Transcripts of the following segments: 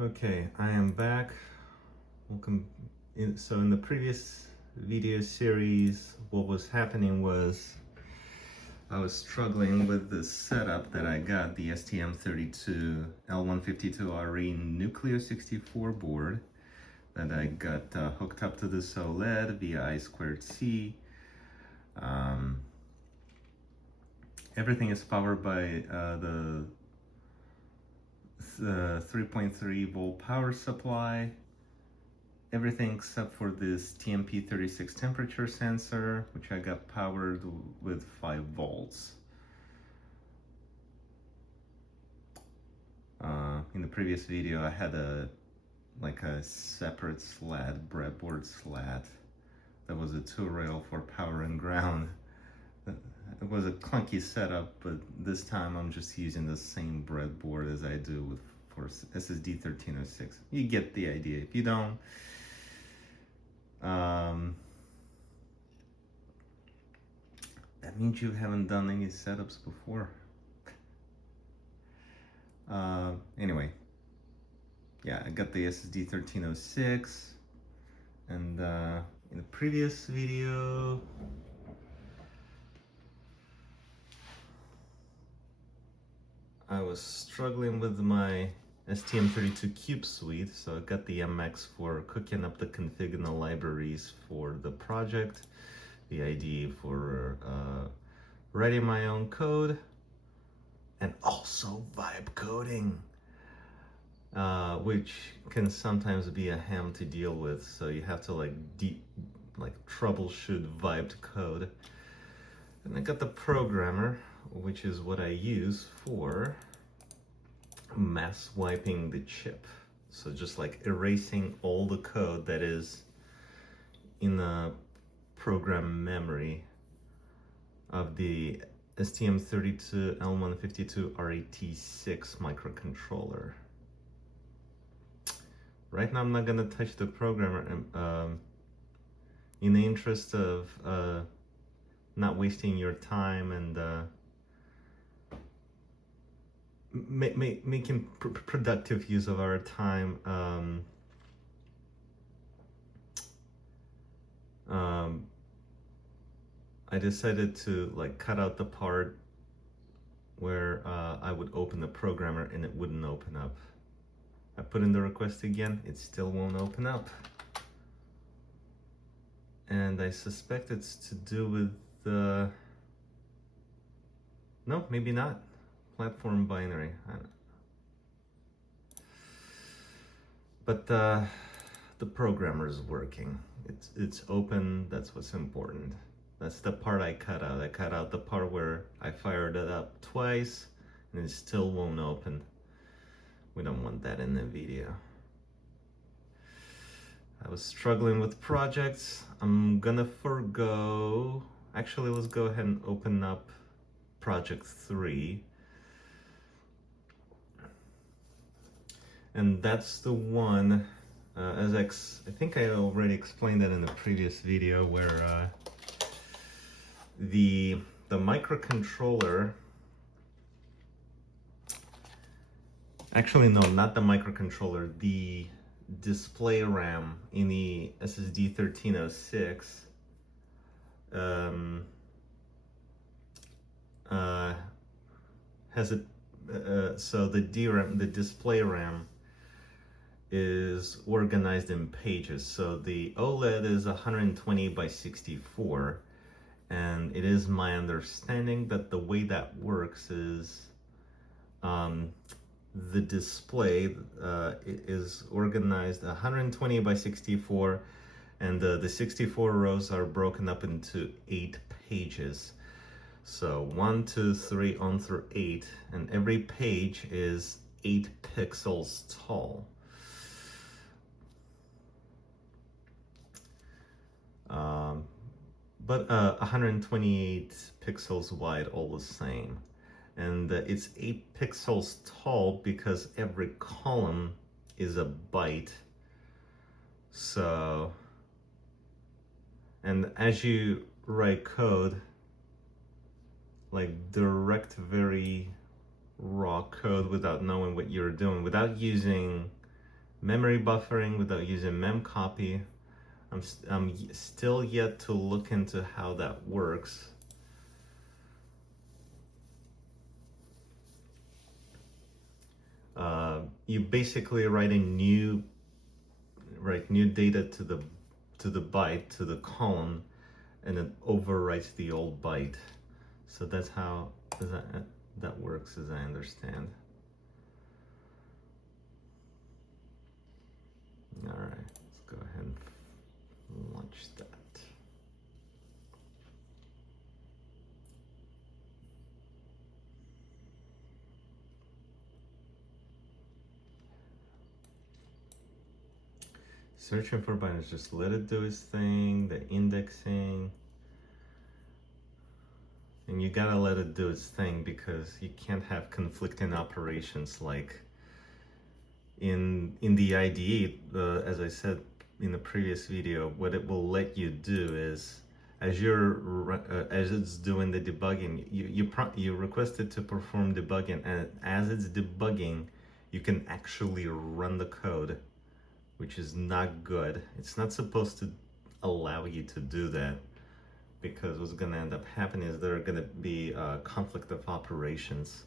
Okay, I am back. Welcome. So in the previous video series, what was happening was I was struggling with the setup that I got, the STM32 L152RE Nucleo 64 board that I got hooked up to this OLED via I2C. Everything is powered by the 3.3 volt power supply. Everything except for this TMP36 temperature sensor, which I got powered with 5 volts. In the previous video, I had a separate slat, breadboard slat, that was a 2-rail for power and ground. It was a clunky setup, but this time I'm just using the same breadboard as I do for SSD32 You get the idea. If you don't, that means you haven't done any setups before. Anyway, yeah, I got the SSD1306, and in the previous video, I was struggling with my STM32 Cube suite, so I got the MX for cooking up the config and the libraries for the project, the IDE for writing my own code, and also vibe coding, which can sometimes be a ham to deal with. So you have to troubleshoot vibed code. And I got the programmer, which is what I use for mass wiping the chip. So just like erasing all the code that is in the program memory of the STM32 L152 RAT6 microcontroller. Right now I'm not gonna touch the programmer in the interest of not wasting your time and making productive use of our time. I decided to cut out the part where I would open the programmer and it wouldn't open up. I put in the request again, it still won't open up. And I suspect it's to do with the... No, maybe not. Platform binary. I don't know. But the programmer is working. It's open. That's what's important. That's the part I cut out. I cut out the part where I fired it up twice and it still won't open. We don't want that in the video. I was struggling with projects. I'm gonna forgo... Actually, let's go ahead and open up project 3. And that's the one, I think I already explained that in the previous video, where the microcontroller, actually no, not the microcontroller, the display RAM in the SSD1306 has a so the DRAM, the display RAM, is organized in pages. So the OLED is 120 by 64, and it is my understanding that the way that works is the display is organized 120 by 64, and the 64 rows are broken up into 8 pages. So 1, 2, 3 on through 8, and every page is 8 pixels tall. But 128 pixels wide, all the same. And it's 8 pixels tall because every column is a byte. So, and as you write code, direct, very raw code without knowing what you're doing, without using Memory buffering without using memcopy. I'm still yet to look into how that works. You basically write new data to the byte, to the column, and it overwrites the old byte. So that's how that works, as I understand. All right, let's go ahead and launch that. Searching for binaries, just let it do its thing, the indexing. And you gotta let it do its thing because you can't have conflicting operations like in the IDE, as I said in the previous video, what it will let you do is as it's doing the debugging, you request it to perform debugging, and as it's debugging, you can actually run the code, which is not good. It's not supposed to allow you to do that, because what's going to end up happening is there are going to be conflict of operations.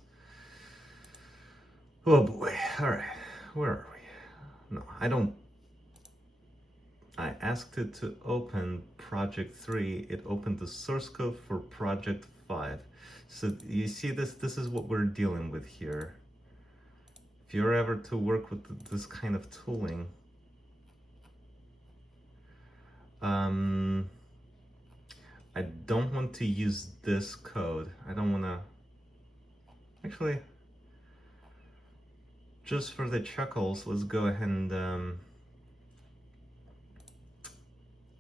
Oh boy. All right, where are we? No, I asked it to open project 3. It opened the source code for project 5. So you see this is what we're dealing with here. If you're ever to work with this kind of tooling, I don't want to use this code. I don't want to, actually, just for the chuckles, let's go ahead and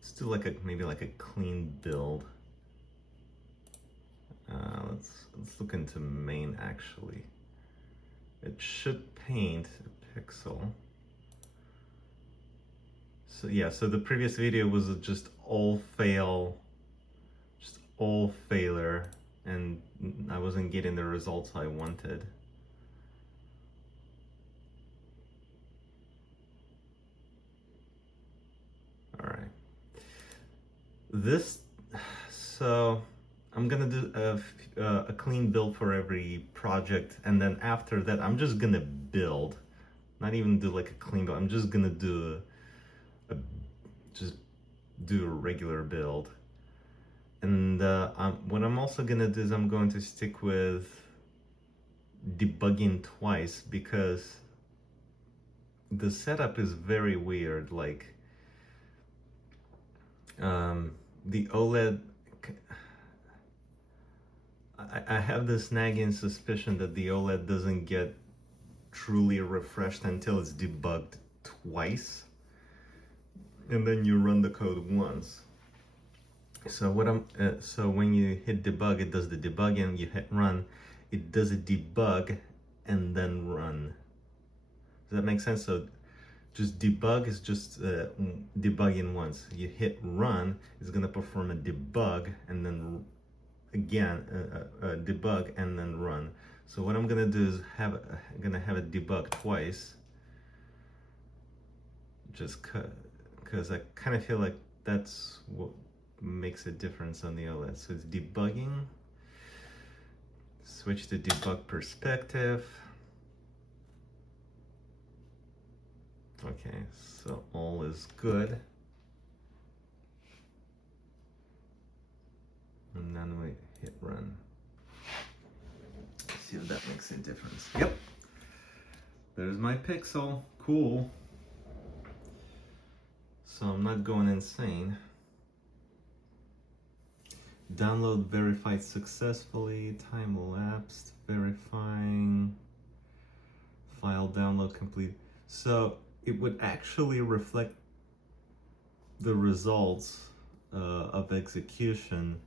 let's do maybe like a clean build. Let's look into main. Actually, it should paint a pixel. So yeah, so the previous video was just all failure, and I wasn't getting the results I wanted. All right, so I'm gonna do a clean build for every project, and then after that I'm just gonna build, not even do like a clean build. I'm just gonna do a regular build. And what I'm also gonna do is I'm going to stick with debugging twice, because the setup is very weird. Like the OLED, I have this nagging suspicion that the OLED doesn't get truly refreshed until it's debugged twice, and then you run the code once. So so when you hit debug, it does the debugging. You hit run, it does a debug and then run. Does that make sense? So just debug is just debugging once. You hit run, it's gonna perform a debug and then again debug and then run. So what I'm gonna do is I'm gonna have it debug twice, just because I kind of feel like that's what makes a difference on the OLED. So it's debugging, switch to debug perspective. Okay, so all is good. And then we hit run. See if that makes a difference. Yep, there's my pixel. Cool. So I'm not going insane. Download verified successfully, time elapsed, verifying, file download complete. So it would actually reflect the results of execution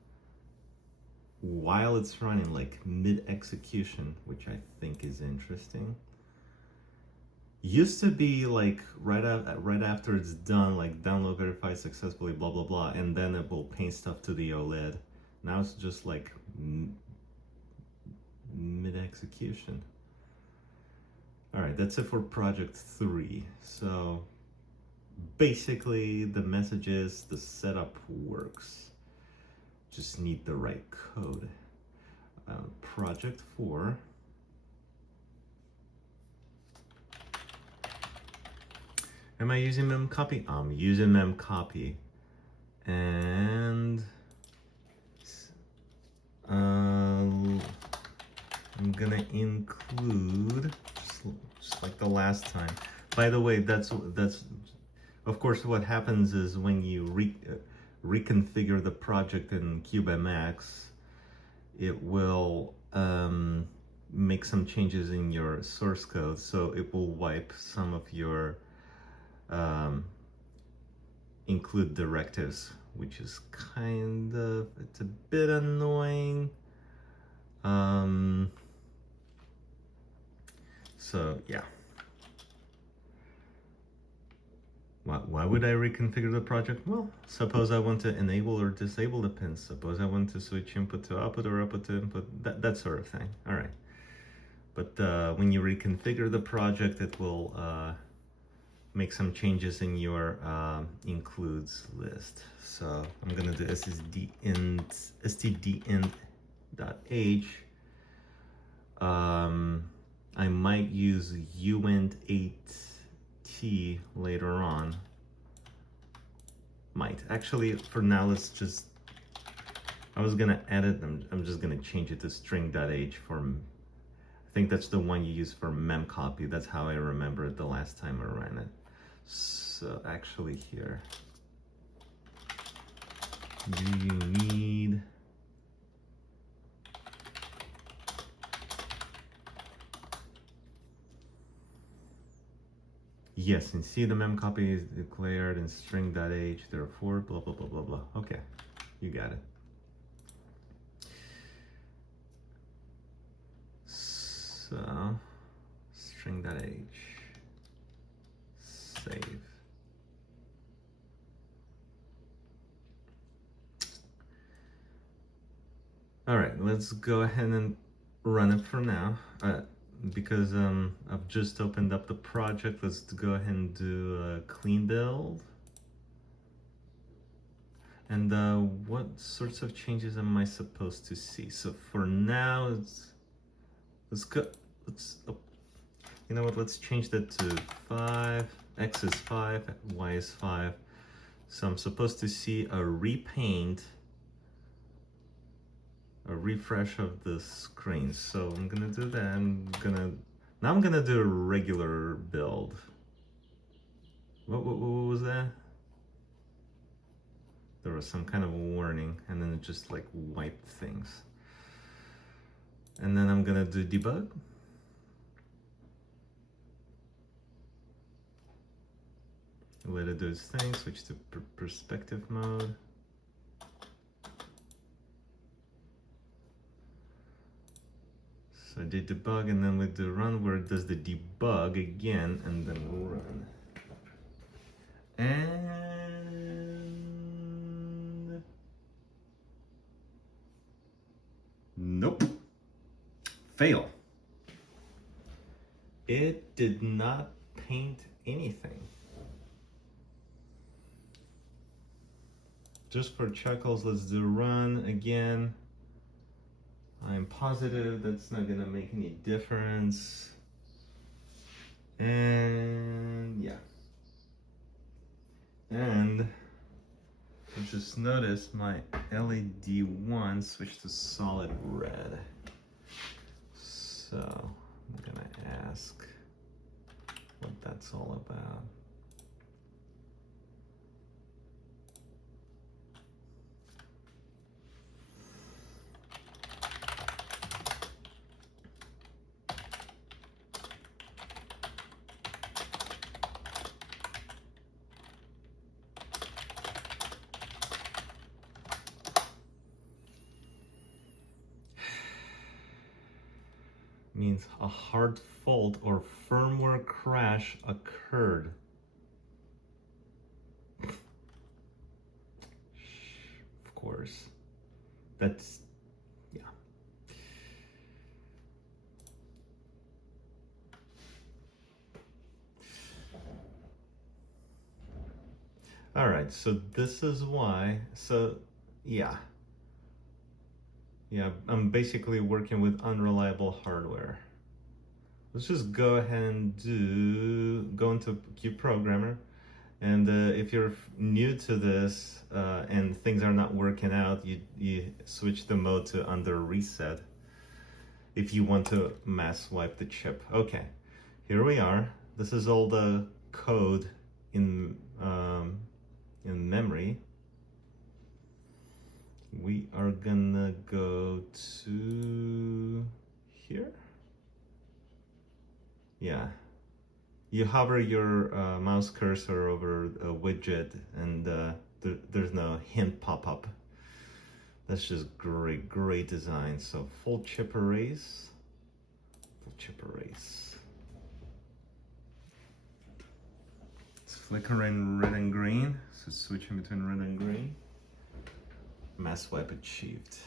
while it's running, like mid-execution, which I think is interesting. Used to be like right after it's done, like download verified successfully, blah blah blah, and then it will paint stuff to the OLED. Now it's just like mid-execution. All right, that's it for project 3. So basically the message is the setup works. Just need the right code. Project 4. Am I using memcopy? I'm using memcopy. And I'm gonna include, just like the last time. By the way, that's of course what happens is when you reconfigure the project in CubeMX, it will make some changes in your source code, so it will wipe some of your include directives, which is it's a bit annoying. So yeah. Why would I reconfigure the project? Well, suppose I want to enable or disable the pins. Suppose I want to switch input to output or output to input, that sort of thing. All right. But when you reconfigure the project, it will make some changes in your includes list. So I'm gonna do stdint.h. I might use uint8t later on. Might. Actually, for now, let's just, I was gonna edit them. I'm just gonna change it to string.h for, I think that's the one you use for memcopy. That's how I remember it the last time I ran it. So actually here, do you need yes, and see the memcopy is declared in string.h, therefore blah blah blah blah blah. Okay, you got it. So string.h, save. All right, let's go ahead and run it for now. Because I've just opened up the project, let's go ahead and do a clean build. And what sorts of changes am I supposed to see? So for now, let's go. You know what? Let's change that to 5. X is 5. Y is 5. So I'm supposed to see a repaint, a refresh of the screen. So I'm gonna do that. Now I'm gonna do a regular build. What was that? There was some kind of warning, and then it just like wiped things. And then I'm gonna do debug. Let it do its thing, switch to perspective mode. So I did debug, and then we do run, where it does the debug again, and then we'll run. And nope, fail. It did not paint anything. Just for chuckles, let's do run again. I'm positive that's not gonna make any difference. And yeah. And I just noticed my LED 1 switched to solid red. So I'm gonna ask what that's all about. Means a hard fault or firmware crash occurred. Of course. That's, yeah. All right, so this is why. So yeah, I'm basically working with unreliable hardware. Let's just go ahead and go into QProgrammer. And if you're new to this and things are not working out, you switch the mode to under reset if you want to mass wipe the chip. Okay, here we are. This is all the code in memory. We are gonna go to here. Yeah. You hover your mouse cursor over a widget and there's no hint pop-up. That's just great design. So full chip erase. It's flickering red and green, so switching between red and green. Mass wipe achieved.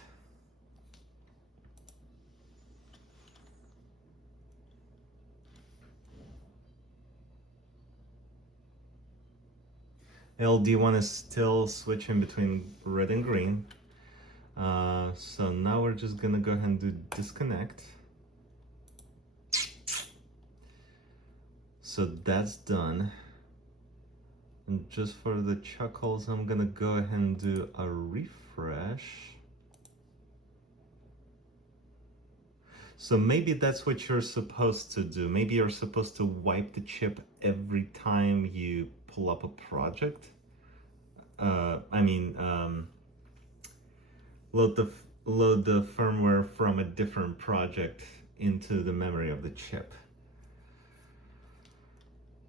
LD1 is still switching between red and green. So now we're just gonna go ahead and do disconnect. So that's done. And just for the chuckles, I'm gonna go ahead and do a refresh. So maybe that's what you're supposed to do. Maybe you're supposed to wipe the chip every time you pull up a project. Load the firmware from a different project into the memory of the chip.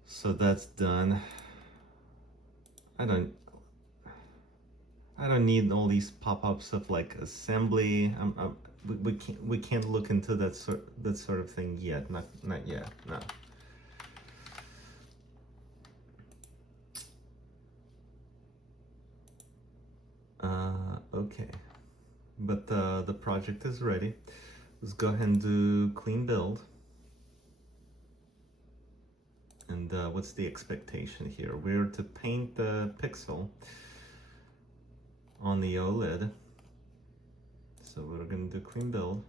So that's done. I don't need all these pop-ups of like assembly. We can't look into that sort of thing yet. Not yet. No. Okay, but the project is ready. Let's go ahead and do clean build. And what's the expectation here? We're to paint the pixel on the OLED. So we're going to do clean build.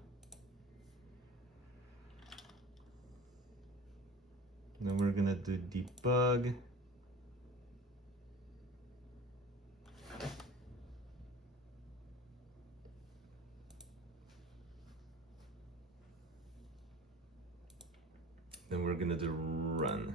Then we're going to do debug. Then we're going to do run.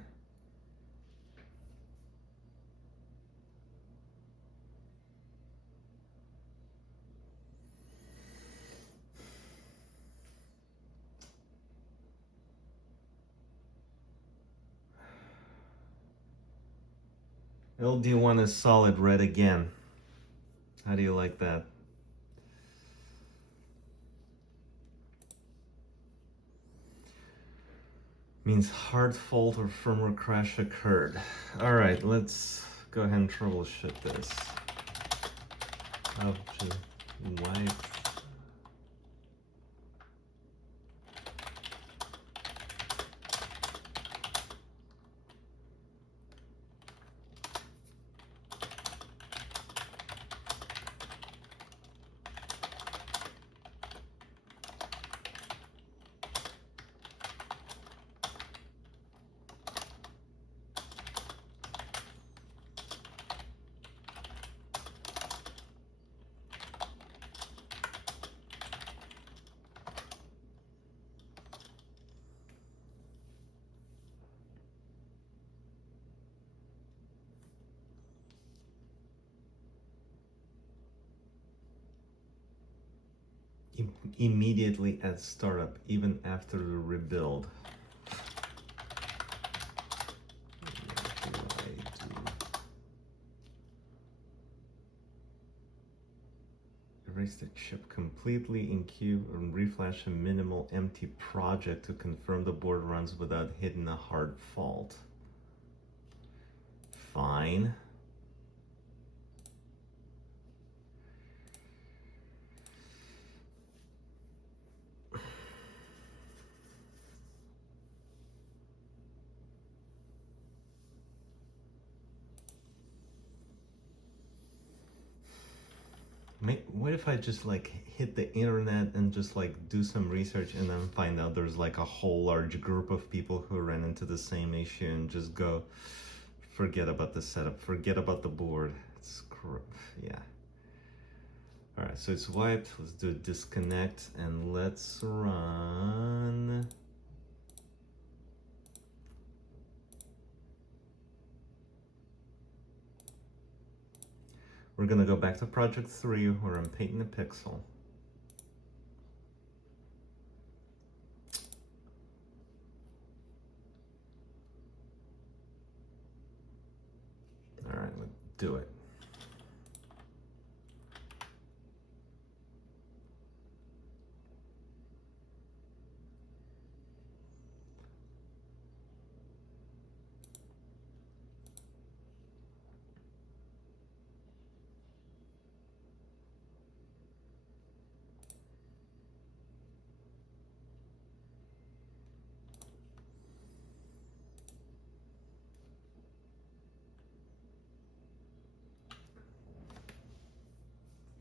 LD1 is solid red again. How do you like that? Means hard fault or firmware crash occurred. All right, let's go ahead and troubleshoot this. How to wipe. Immediately at startup, even after the rebuild. Erase the chip completely in cube and reflash a minimal empty project to confirm the board runs without hitting a hard fault. Fine. What if I just like hit the internet and just like do some research and then find out there's like a whole large group of people who ran into the same issue and just go, forget about the setup, forget about the board. Yeah. All right, so it's wiped. Let's do a disconnect and let's run. We're gonna go back to project 3 where I'm painting a pixel. All right, let's do it.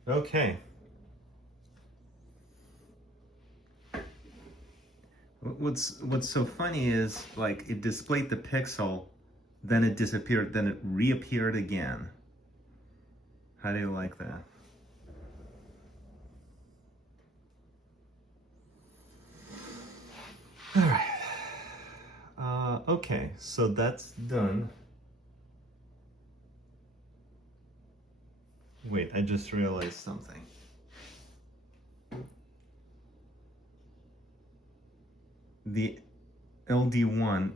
Okay. What's so funny is like it displayed the pixel, then it disappeared, then it reappeared again. How do you like that? All right. Okay, so that's done. Wait, I just realized something. The LD1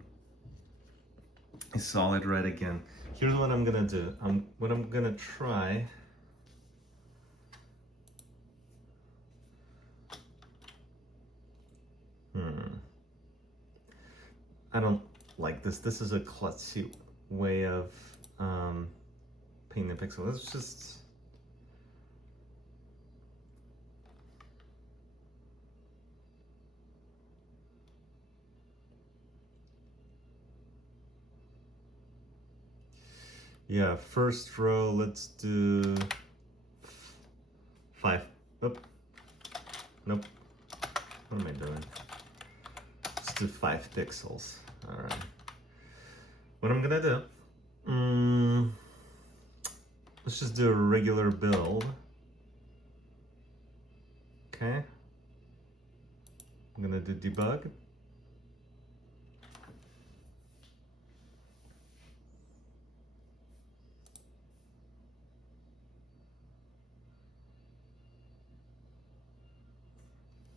is solid red again. Here's what I'm gonna do. What I'm gonna try. I don't like this. This is a klutzy way of painting the pixel. Let's just. Yeah, first row, let's do 5. Nope. Nope. What am I doing? Let's do 5 pixels. All right. What I'm gonna do, let's just do a regular build. Okay. I'm gonna do debug.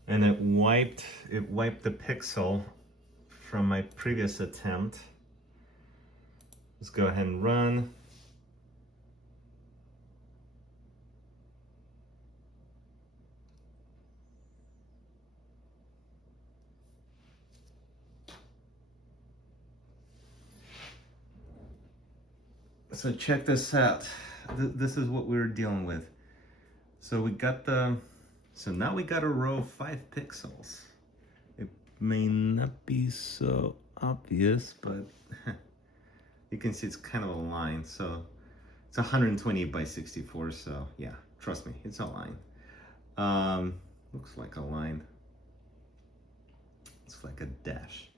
And it wiped the pixel from my previous attempt. Let's go ahead and run. So check this out. This is what we were dealing with. So we got so now we got a row of 5 pixels. It may not be so obvious, but you can see it's kind of a line. So it's 120 by 64. So yeah, trust me, it's a line. Looks like a line. It's like a dash.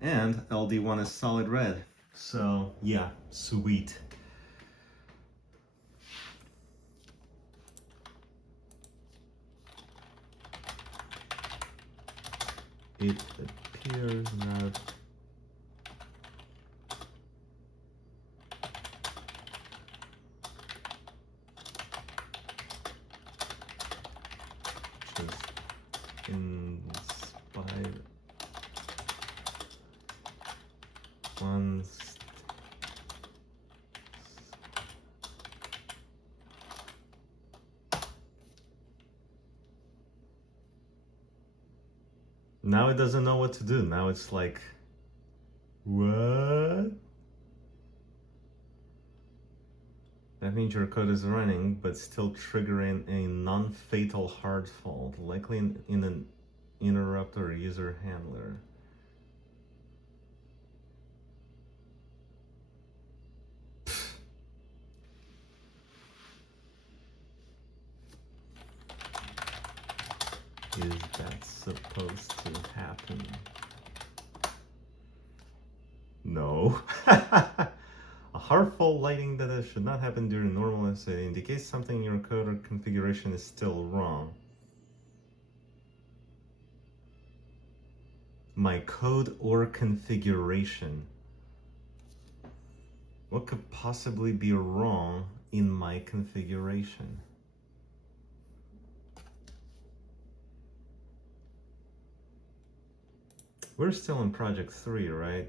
And LD1 is solid red. So yeah, sweet. It appears not. Just inspired once. Now it doesn't know what to do. Now it's like, what? That means your code is running, but still triggering a non-fatal hard fault, likely in an interrupt or user handler. supposed to happen? No. A hard fault lighting that should not happen during normal SSD indicates something in your code or configuration is still wrong. My code or configuration. What could possibly be wrong in my configuration? We're still in project 3, right?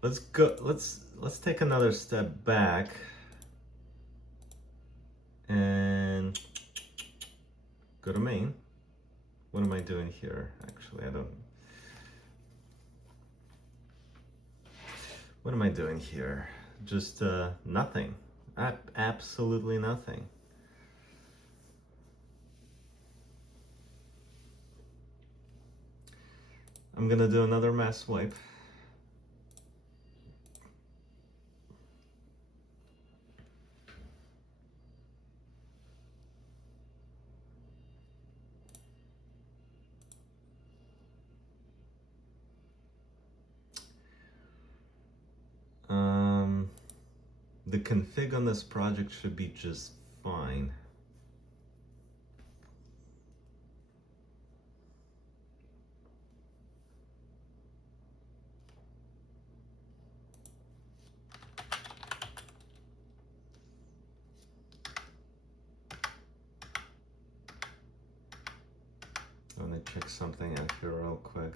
Let's go, let's take another step back and go to main. What am I doing here? Actually, what am I doing here? Just nothing. Absolutely nothing. I'm gonna do another mass wipe. The config on this project should be just fine. I want to check something out here real quick.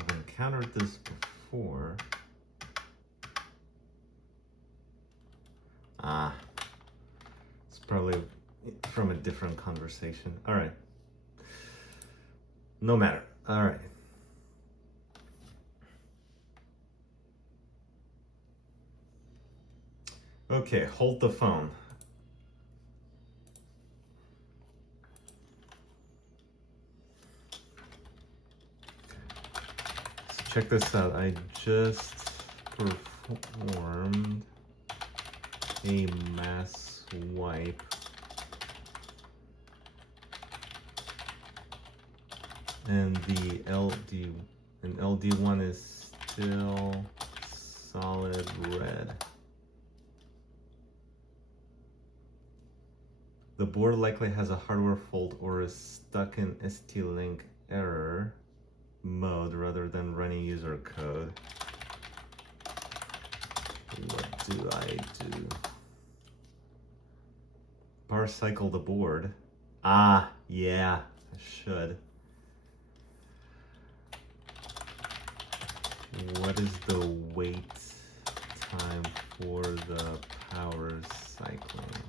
I've encountered this before. It's probably from a different conversation. All right. No matter. All right. Okay, hold the phone. So check this out. I just performed a mass wipe and the LD1 is still solid red. The board likely has a hardware fault or is stuck in ST-Link error mode rather than running user code. What do I do? Power cycle the board. Yeah, I should. What is the wait time for the power cycling?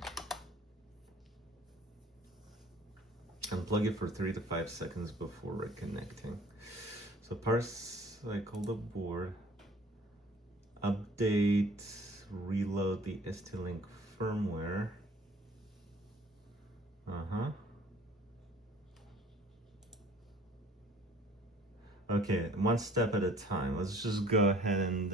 Unplug it for 3 to 5 seconds before reconnecting. So power cycle the board. Update, reload the ST-Link firmware. Okay, one step at a time. Let's just go ahead and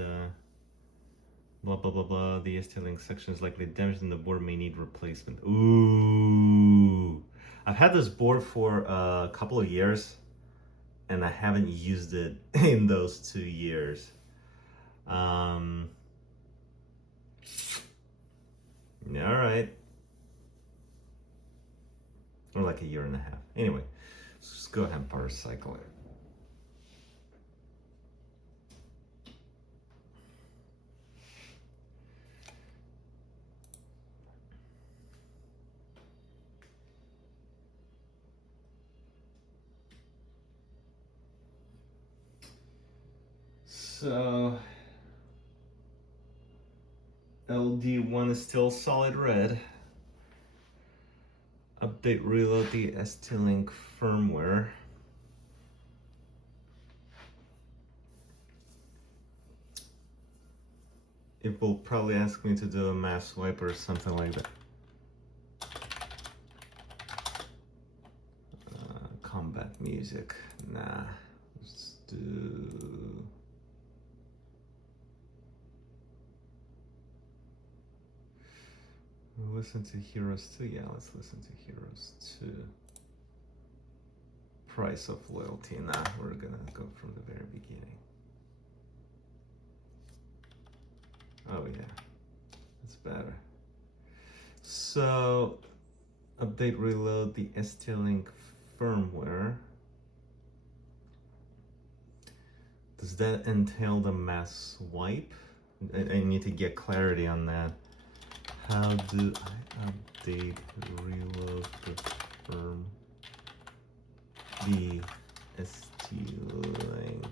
blah blah blah blah. The ST-Link section is likely damaged and the board may need replacement. Ooh, I've had this board for a couple of years and I haven't used it in those 2 years. All right. Or like a year and a half. Anyway, let's just go ahead and power cycle it. So LD1 is still solid red. Update, reload the ST-Link firmware. It will probably ask me to do a mass wipe or something like that. Combat music, nah. Let's do listen to Heroes 2? Yeah, let's listen to Heroes 2. Price of Loyalty. Nah, we're gonna go from the very beginning. Oh yeah, that's better. So, update reload the ST-Link firmware. Does that entail the mass wipe? I need to get clarity on that. How do I update reload the ST-Link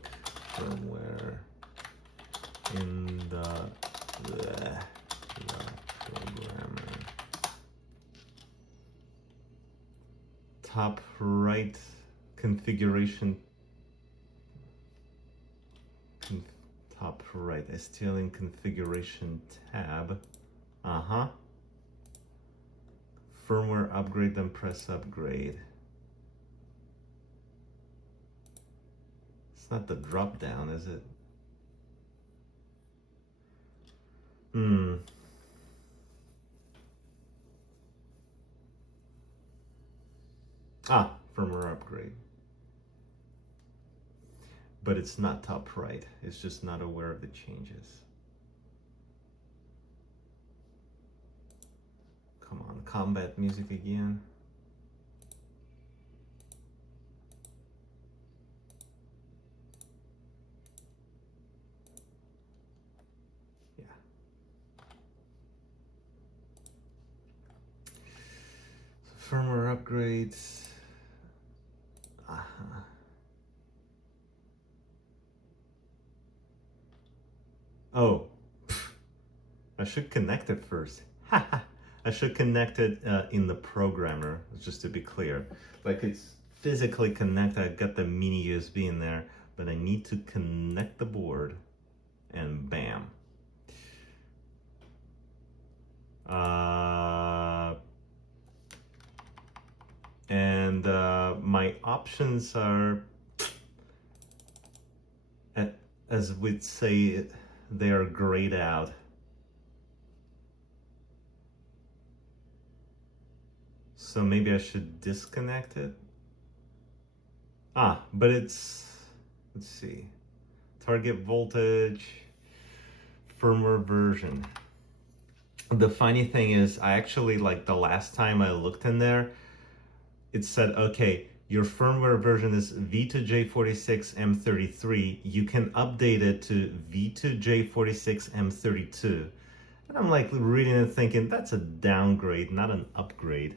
firmware in the programmer? Top right configuration. Top right, ST-Link configuration tab. Firmware upgrade, then press upgrade. It's not the drop down, is it? Firmware upgrade. But it's not top right. It's just not aware of the changes. Come on, combat music again. Yeah. So firmware upgrades. Oh, I should connect it first. I should connect it in the programmer, just to be clear. Like it's physically connected. I've got the mini USB in there, but I need to connect the board and bam. And my options are, as we'd say, they are grayed out. So maybe I should disconnect it. But it's, let's see, target voltage, firmware version. The funny thing is, I actually, like the last time I looked in there, it said, okay, your firmware version is V2J46M33. You can update it to V2J46M32. And I'm like reading and thinking, that's a downgrade, not an upgrade.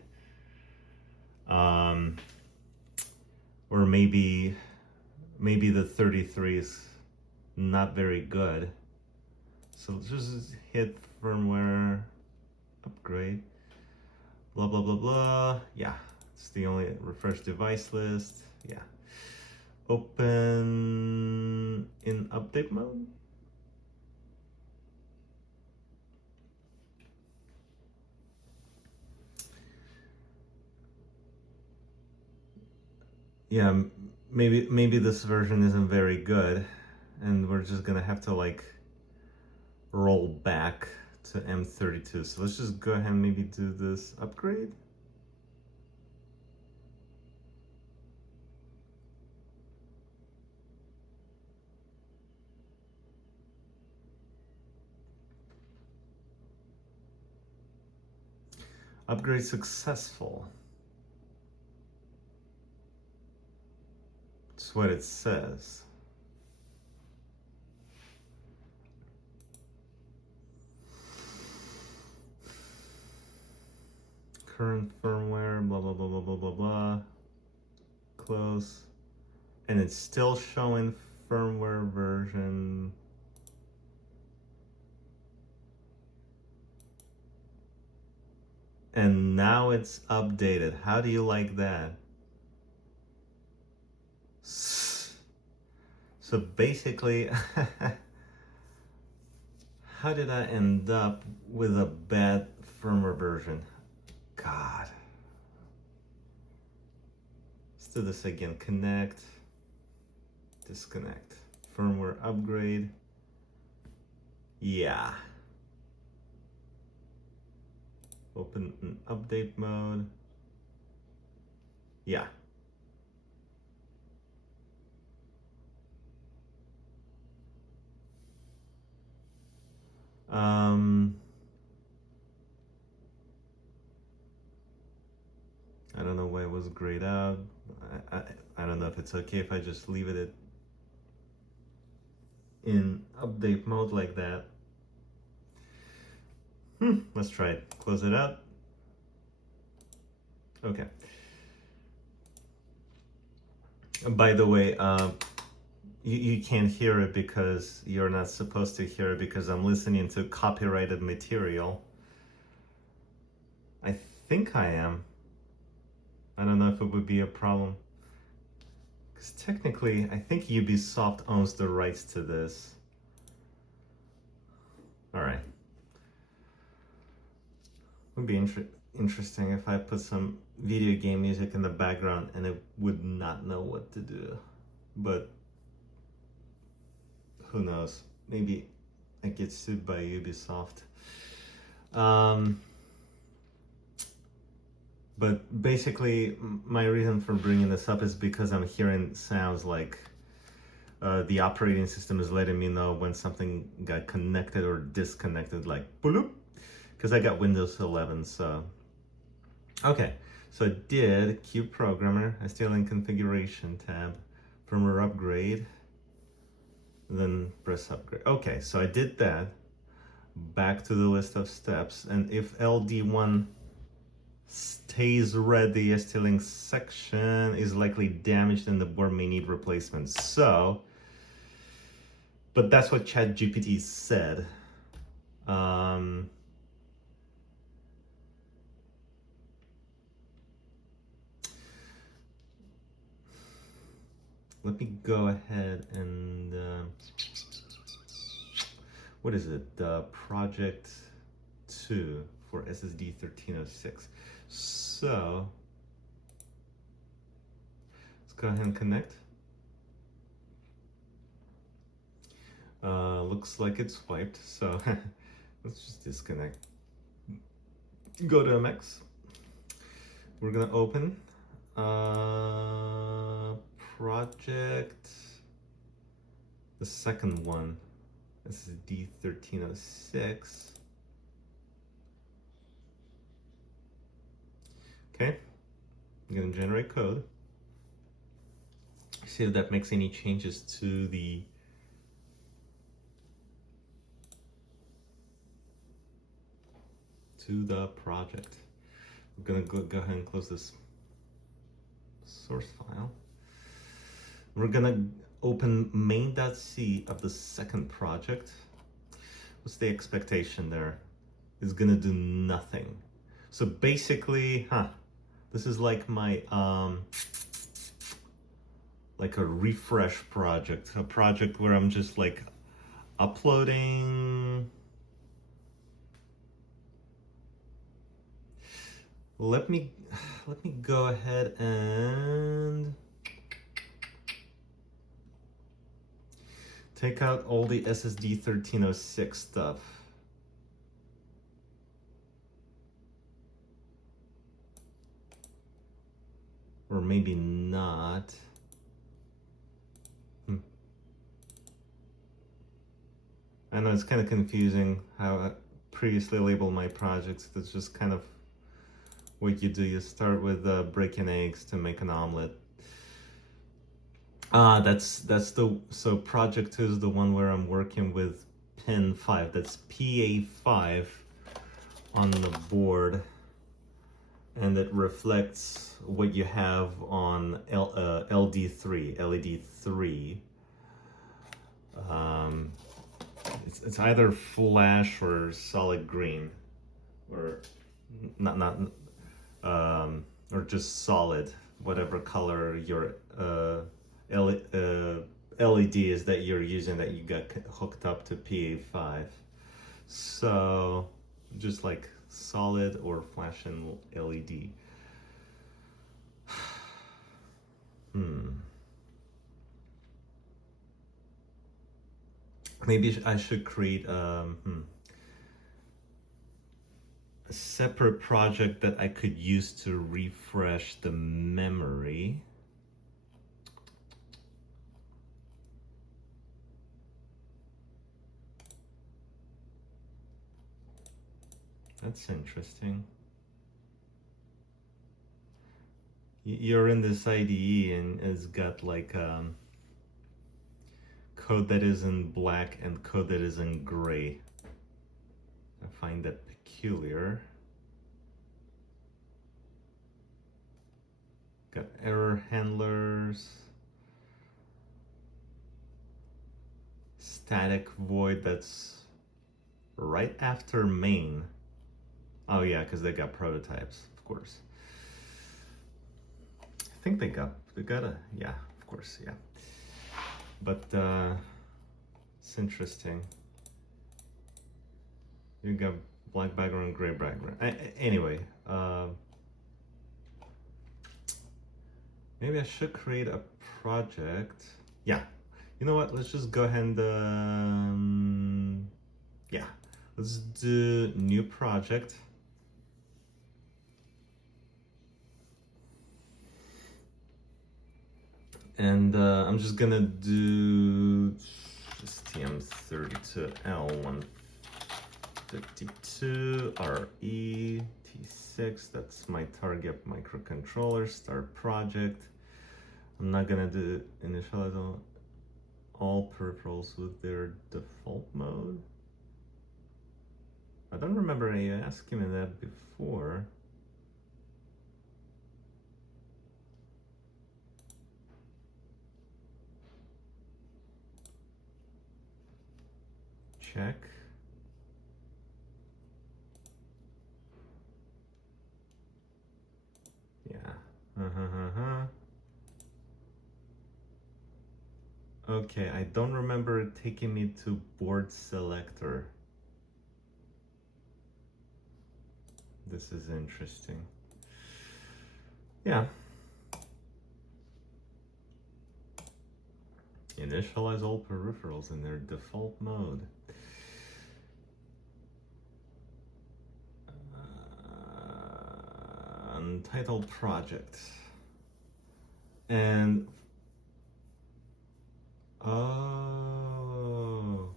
Or maybe the 33 is not very good. So let's just hit firmware upgrade. Blah, blah, blah, blah. Yeah, it's the only refresh device list. Yeah. Open in update mode. Yeah, maybe this version isn't very good, and we're just gonna have to like roll back to M32. So let's just go ahead and maybe do this upgrade. Upgrade successful. That's what it says. Current firmware, blah, blah, blah, blah, blah, blah, blah. Close. And it's still showing firmware version. And now it's updated. How do you like that? So basically, how did I end up with a bad firmware version? God. Let's do this again. Connect, disconnect, firmware upgrade. Yeah. Open in update mode. Yeah. I don't know why it was grayed out. I don't know if it's okay if I just leave it in update mode like that. Let's try it. Close it out. Okay. By the way, you can't hear it because you're not supposed to hear it because I'm listening to copyrighted material. I think I am. I don't know if it would be a problem. Because technically, I think Ubisoft owns the rights to this. Alright. Would be interesting if I put some video game music in the background and it would not know what to do. But who knows? Maybe I get sued by Ubisoft. But basically, my reason for bringing this up is because I'm hearing sounds like the operating system is letting me know when something got connected or disconnected, like bloop, because I got Windows 11. So, okay, so I did Q Programmer. I still in Configuration tab, firmware upgrade, then press upgrade. Okay, so I did that. Back to the list of steps, and if LD1 stays red, the ST-Link section is likely damaged and the board may need replacement. So, but that's what ChatGPT said. Let me go ahead and what is it? Project 2 for SSD32 So let's go ahead and connect. Looks like it's wiped, so let's just disconnect. Go to MX. We're gonna open project, the second one. This is D1306. Okay, I'm gonna generate code. See if that makes any changes to the project. I'm gonna go ahead and close this source file. We're gonna open main.c of the second project. What's the expectation there? It's gonna do nothing. So basically, this is like my like a refresh project, a project where I'm just like uploading. Let me go ahead and take out all the SSD1306 stuff. Or maybe not. I know it's kind of confusing how I previously labeled my projects. That's just kind of what you do. You start with breaking eggs to make an omelet. So project 2 is the one where I'm working with pin 5. That's PA5 on the board, and it reflects what you have on LD3, LED3. It's either flash or solid green, or or just solid, whatever color your LED is that you're using, that you got hooked up to PA5. So just like solid or flashing LED. Maybe I should create a separate project that I could use to refresh the memory. That's interesting. You're in this IDE and it's got like code that is in black and code that is in gray. I find that peculiar. Got error handlers, static void that's right after main. Oh yeah, because they got prototypes, of course. I think they got a, yeah, of course, yeah. But it's interesting. You got black background, gray background. Anyway, maybe I should create a project. Yeah, you know what? Let's just go ahead and yeah, let's do new project. And I'm just gonna do STM32 L152 RE-T6. That's my target microcontroller. Start project. I'm not gonna do initialize all peripherals with their default mode. I don't remember you asking me that before. Check. Yeah. Okay, I don't remember it taking me to board selector. This is interesting. Yeah. Initialize all peripherals in their default mode. Untitled project. And oh,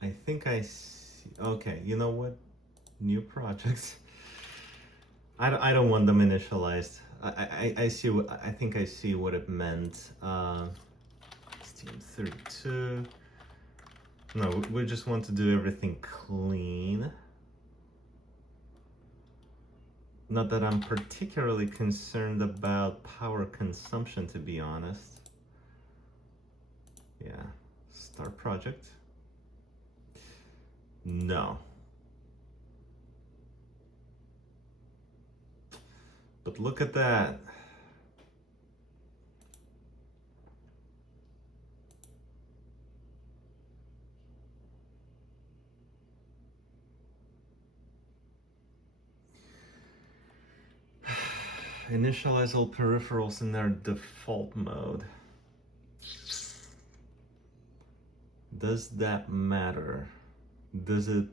I think I see. Okay, you know what? New projects. I don't want them initialized. I see what I think I see what it meant. STM32. No, we just want to do everything clean. Not that I'm particularly concerned about power consumption, to be honest. Yeah, start project. No. But look at that. Initialize all peripherals in their default mode. Does that matter? Does it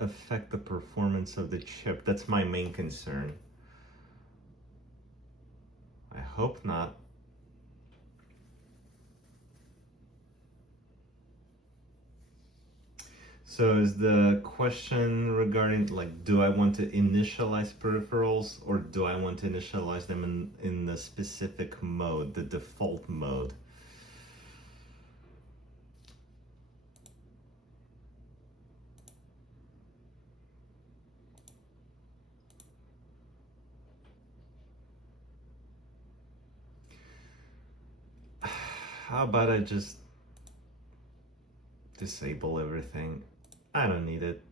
affect the performance of the chip? That's my main concern. I hope not. So is the question regarding, like, do I want to initialize peripherals or do I want to initialize them in the specific mode, the default mode? How about I just disable everything? I don't need it.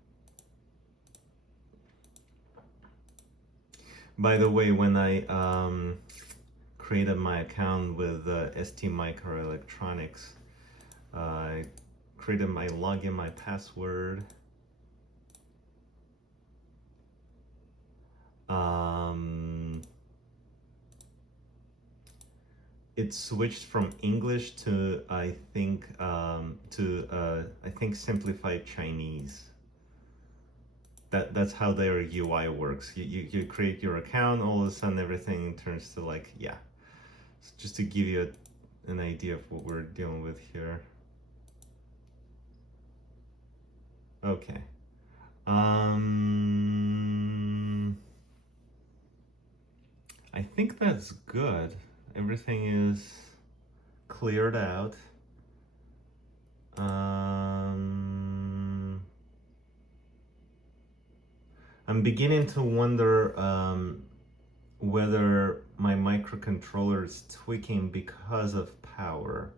By the way, when I created my account with ST Microelectronics, I created my login, my password. it switched from English to I think simplified Chinese. That's how their UI works. You create your account, all of a sudden everything turns to like, yeah. So just to give you an idea of what we're dealing with here. Okay. I think that's good. Everything is cleared out. I'm beginning to wonder whether my microcontroller is tweaking because of power.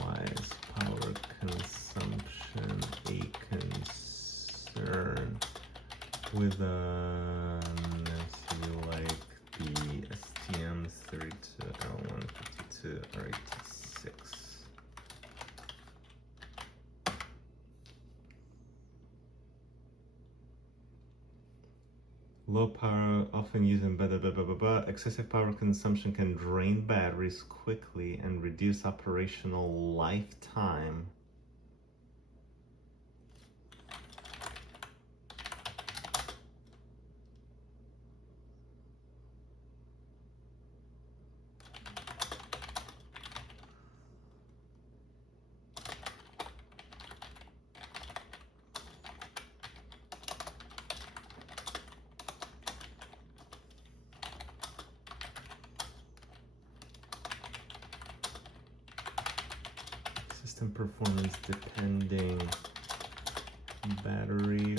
Why is power consumption a concern with an MCU like the STM32 L152 R86? Low power, often used in excessive power consumption can drain batteries quickly and reduce operational lifetime. System performance depending battery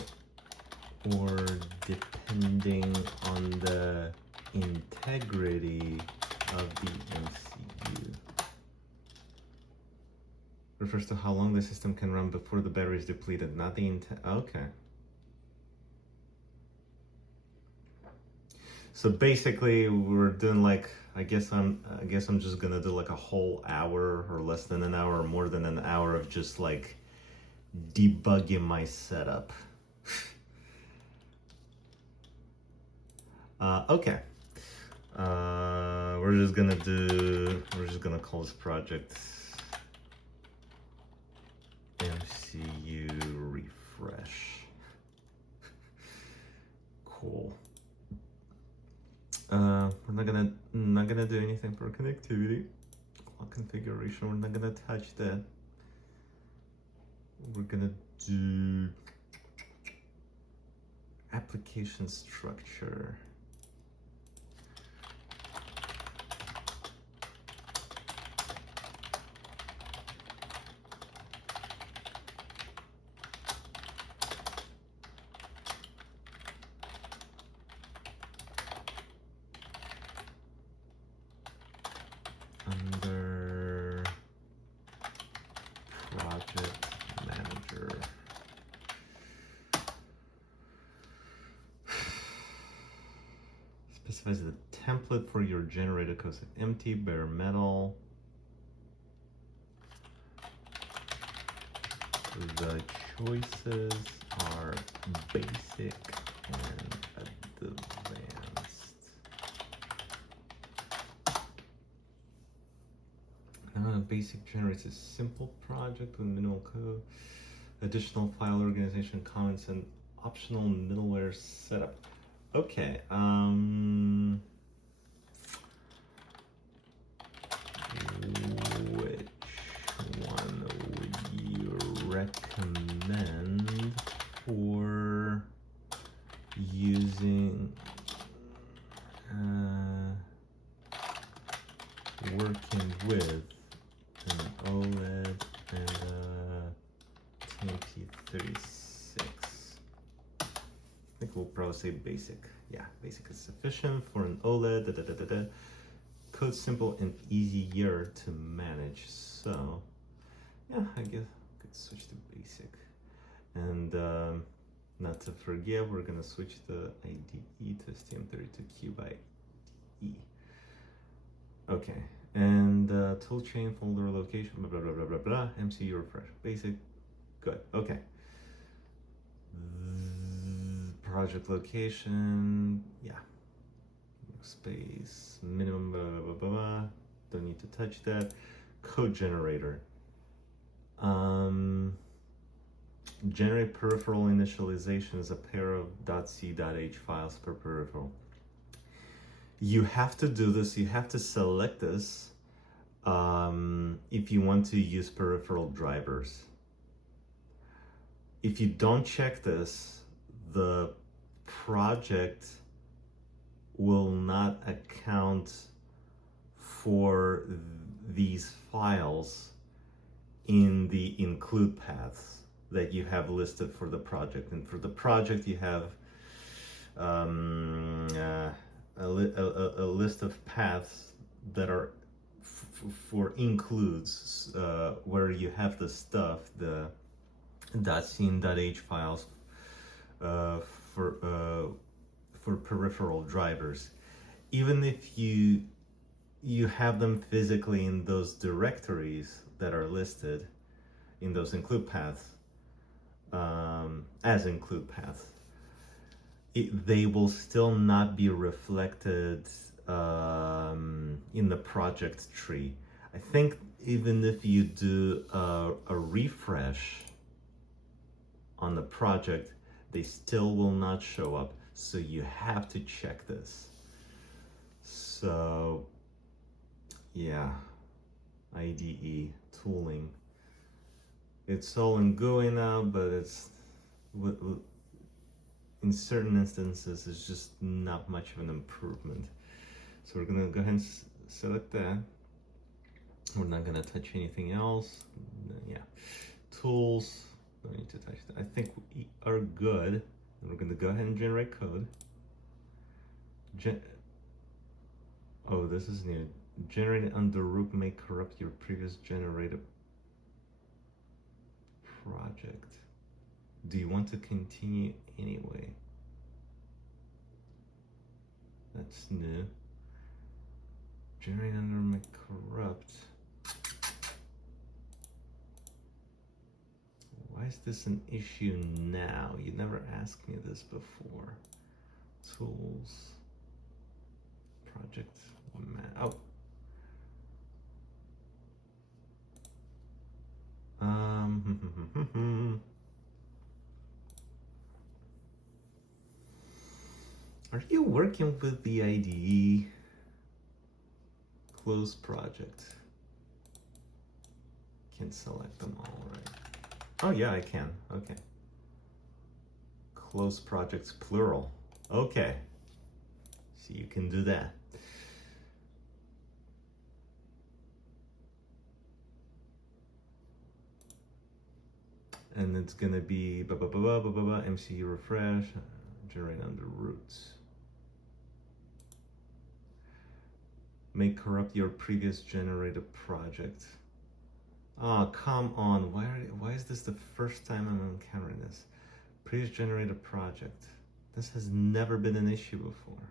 or depending on the integrity of the MCU. Refers to how long the system can run before the battery is depleted, not the okay. So basically we're doing like, I guess I'm just gonna do like a whole hour or less than an hour or more than an hour of just like debugging my setup. Okay. We're just gonna call this project MCU refresh. Cool. We're not gonna do anything for connectivity. Clock configuration, we're not gonna touch that. We're gonna do application structure. Under project manager. Specifies the template for your generator code. Empty, bare metal. The choices are basic and advanced. Basic generates a simple project with minimal code, additional file organization, comments, and optional middleware setup. Okay. Which one would you recommend for using working with an OLED and TMP36? I think we'll probably say basic. Yeah, basic is sufficient for an OLED. Code simple and easier to manage. So, yeah, I guess I could switch to basic. And not to forget, we're gonna switch the IDE to STM32 by E. Okay, and toolchain folder location, blah blah blah blah blah blah. MCU refresh, basic, good. Okay. project location, yeah. Space, minimum, blah, blah, blah, blah. Don't need to touch that. Code generator. Generate peripheral initialization is a pair of .c.h files per peripheral. You have to do this, you have to select this if you want to use peripheral drivers. If you don't check this, the project will not account for these files in the include paths that you have listed for the project. And for the project, you have a list of paths that are for includes, where you have the stuff, the .c and .h files for peripheral drivers. Even if you have them physically in those directories that are listed in those include paths, as include paths, they will still not be reflected in the project tree. I think even if you do a refresh on the project, they still will not show up. So you have to check this. So yeah, IDE tooling. It's all in GUI now, but it's in certain instances it's just not much of an improvement. So we're gonna go ahead and select that. We're not gonna touch anything else. Yeah, tools. Don't need to touch that. I think we are good. We're gonna go ahead and generate code. Oh, this is new. Generated under root may corrupt your previous generated project. Do you want to continue anyway? That's new. Generate under may corrupt. Why is this an issue now? You never asked me this before. Tools, project, oh. Are you working with the IDE? Close project. Can select them all, right? Oh yeah, I can. Okay. Close projects plural. Okay. So you can do that. And it's gonna be MCU refresh, generate under roots. May corrupt your previous generated project. Oh, come on. Why is this the first time I'm encountering this? Previous generated project. This has never been an issue before.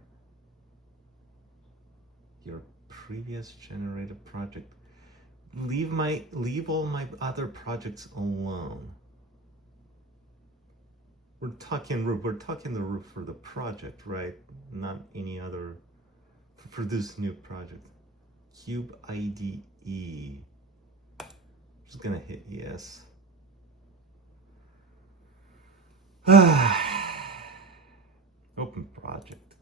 Your previous generated project. Leave all my other projects alone. We're talking the root for the project, right? Not any other, for this new project. Cube IDE. Just gonna hit yes. Open project.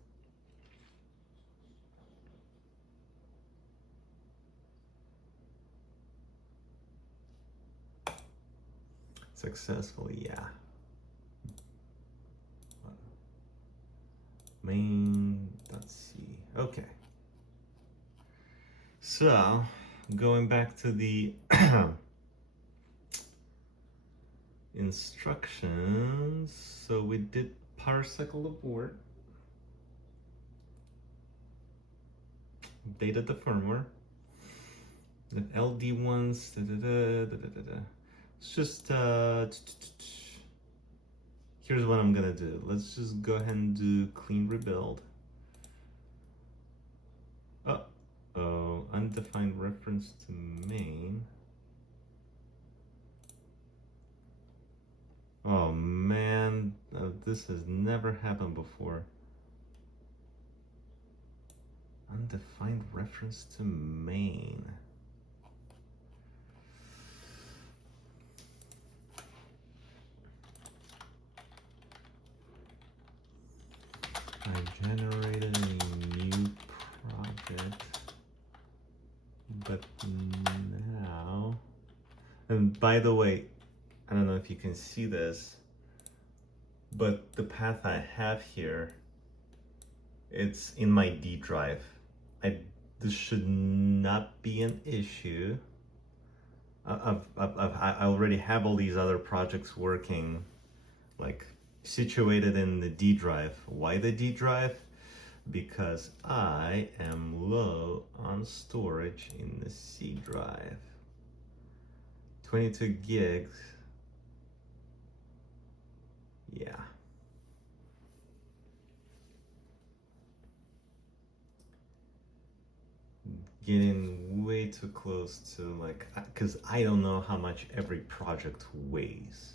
Successfully, yeah. Main.c. Okay. So, going back to the instructions. So we did power cycle abort. Dated the firmware. The LD ones. It's just here's what I'm gonna do. Let's just go ahead and do clean rebuild. Uh-oh, undefined reference to main. Oh man, this has never happened before. Undefined reference to main. I generated a new project, but now, and by the way, I don't know if you can see this, but the path I have here, it's in my D drive. This should not be an issue. I already have all these other projects working, like situated in the D drive. Why the D drive? Because I am low on storage in the C drive. 22 gigs. Yeah. Getting way too close to, like, because I don't know how much every project weighs.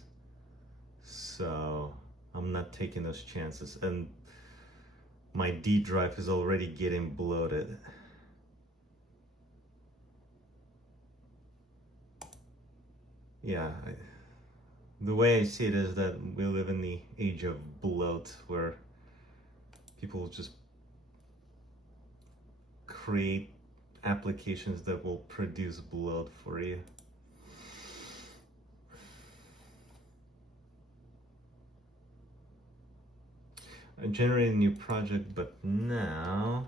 So I'm not taking those chances. And my D drive is already getting bloated. Yeah, the way I see it is that we live in the age of bloat, where people just create applications that will produce bloat for you. I generated a new project, but now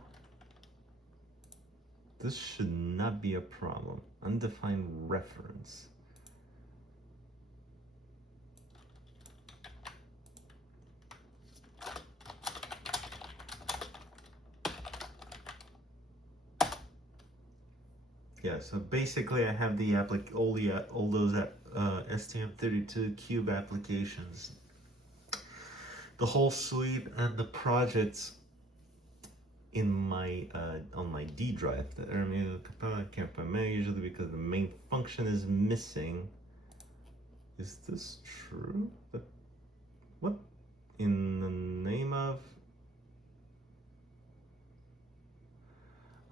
this should not be a problem. Undefined reference. Yeah, so basically I have the all those STM32 cube applications, the whole suite and the projects in my on my D drive. The I can't find main usually because the main function is missing. Is this true? But what in the name of?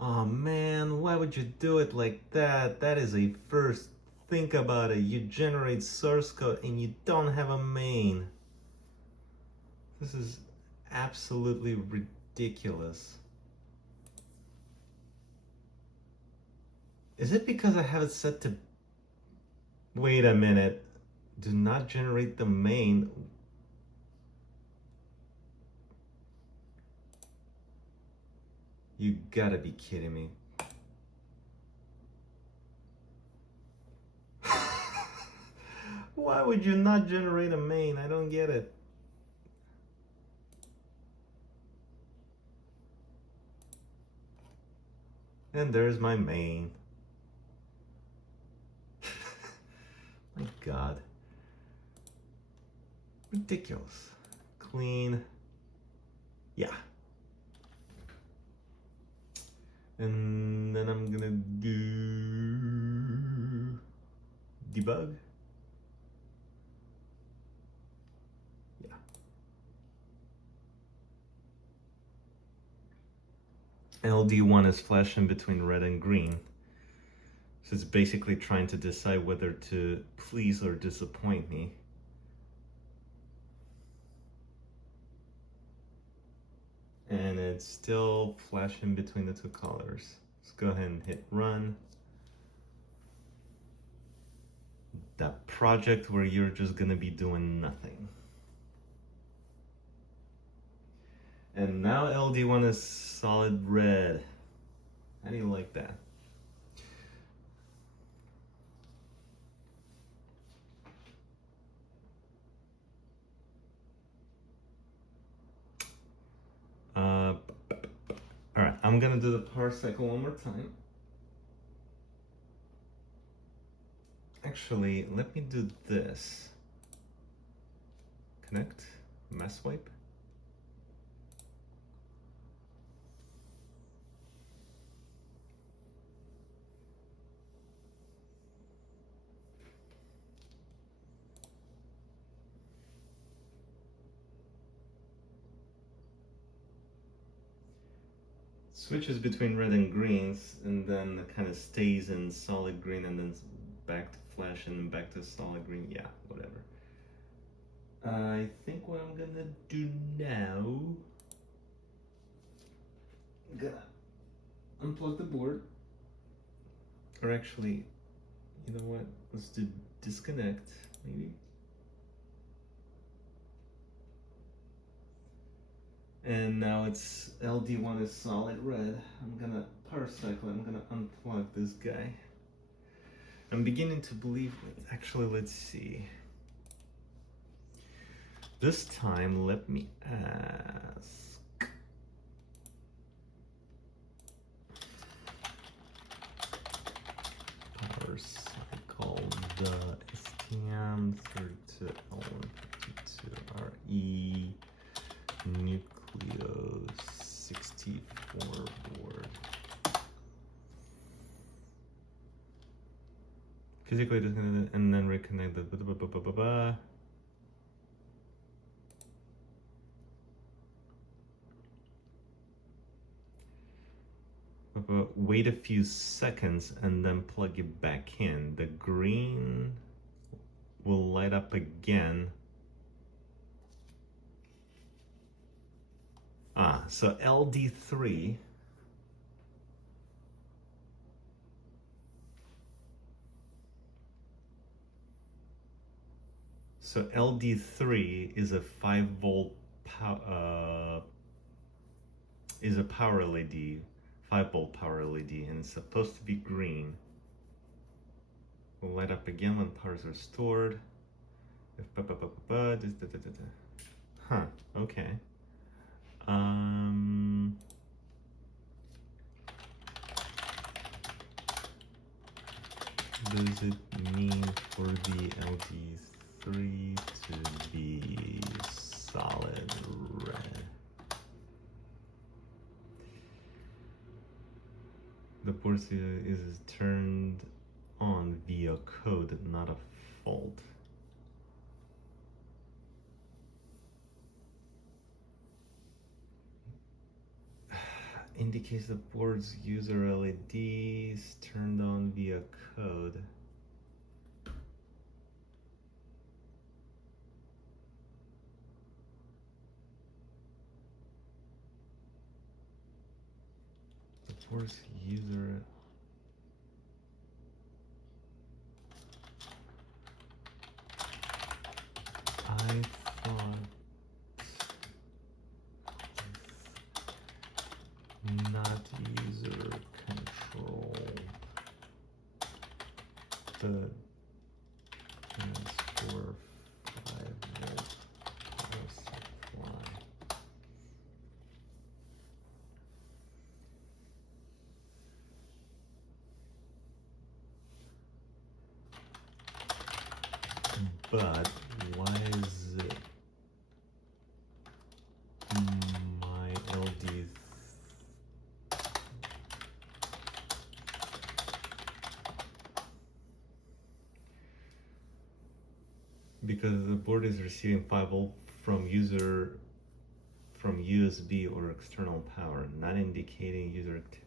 Oh man, why would you do it like that? That is a first. Think about it. You generate source code and you don't have a main. This is absolutely ridiculous. Is it because I have it set to... Wait a minute. Do not generate the main. You gotta be kidding me. Why would you not generate a main? I don't get it. And there's my main. My God. Ridiculous. Clean. Yeah. And then I'm gonna do debug. Yeah. LD1 is flashing between red and green. So it's basically trying to decide whether to please or disappoint me. And it's still flashing between the two colors. Let's go ahead and hit run. That project where you're just gonna be doing nothing. And now LD1 is solid red. How do you like that? All right, I'm gonna do the power cycle one more time. Actually, let me do this. Connect, mass wipe. switches between red and greens, and then it kind of stays in solid green, and then back to flash, and then back to solid green. Yeah, whatever. I think what I'm gonna do now, I'm gonna unplug the board, or actually, you know what? Let's do disconnect, maybe. And now it's LD1 is solid red. I'm gonna power cycle. I'm gonna unplug this guy. I'm beginning to believe. Actually, let's see. This time, let me ask. Power cycle the STM32 SSD Nucleo 64 board. Physically disconnect and then reconnect the wait a few seconds and then plug it back in. The green will light up again. So LD3 So LD3 is a 5-volt is a power LED, 5-volt power LED, and it's supposed to be green. Will light up again when power is restored. Huh. Okay. Does it mean for the LD3 to be solid red? The board is turned on via code, not a fault. Indicates the board's user LEDs turned on via code. The board's user. I thought not user control, but for 5-volt power supply. But why is it my LD? Because the board is receiving 5-volt from USB or external power, not indicating user activity.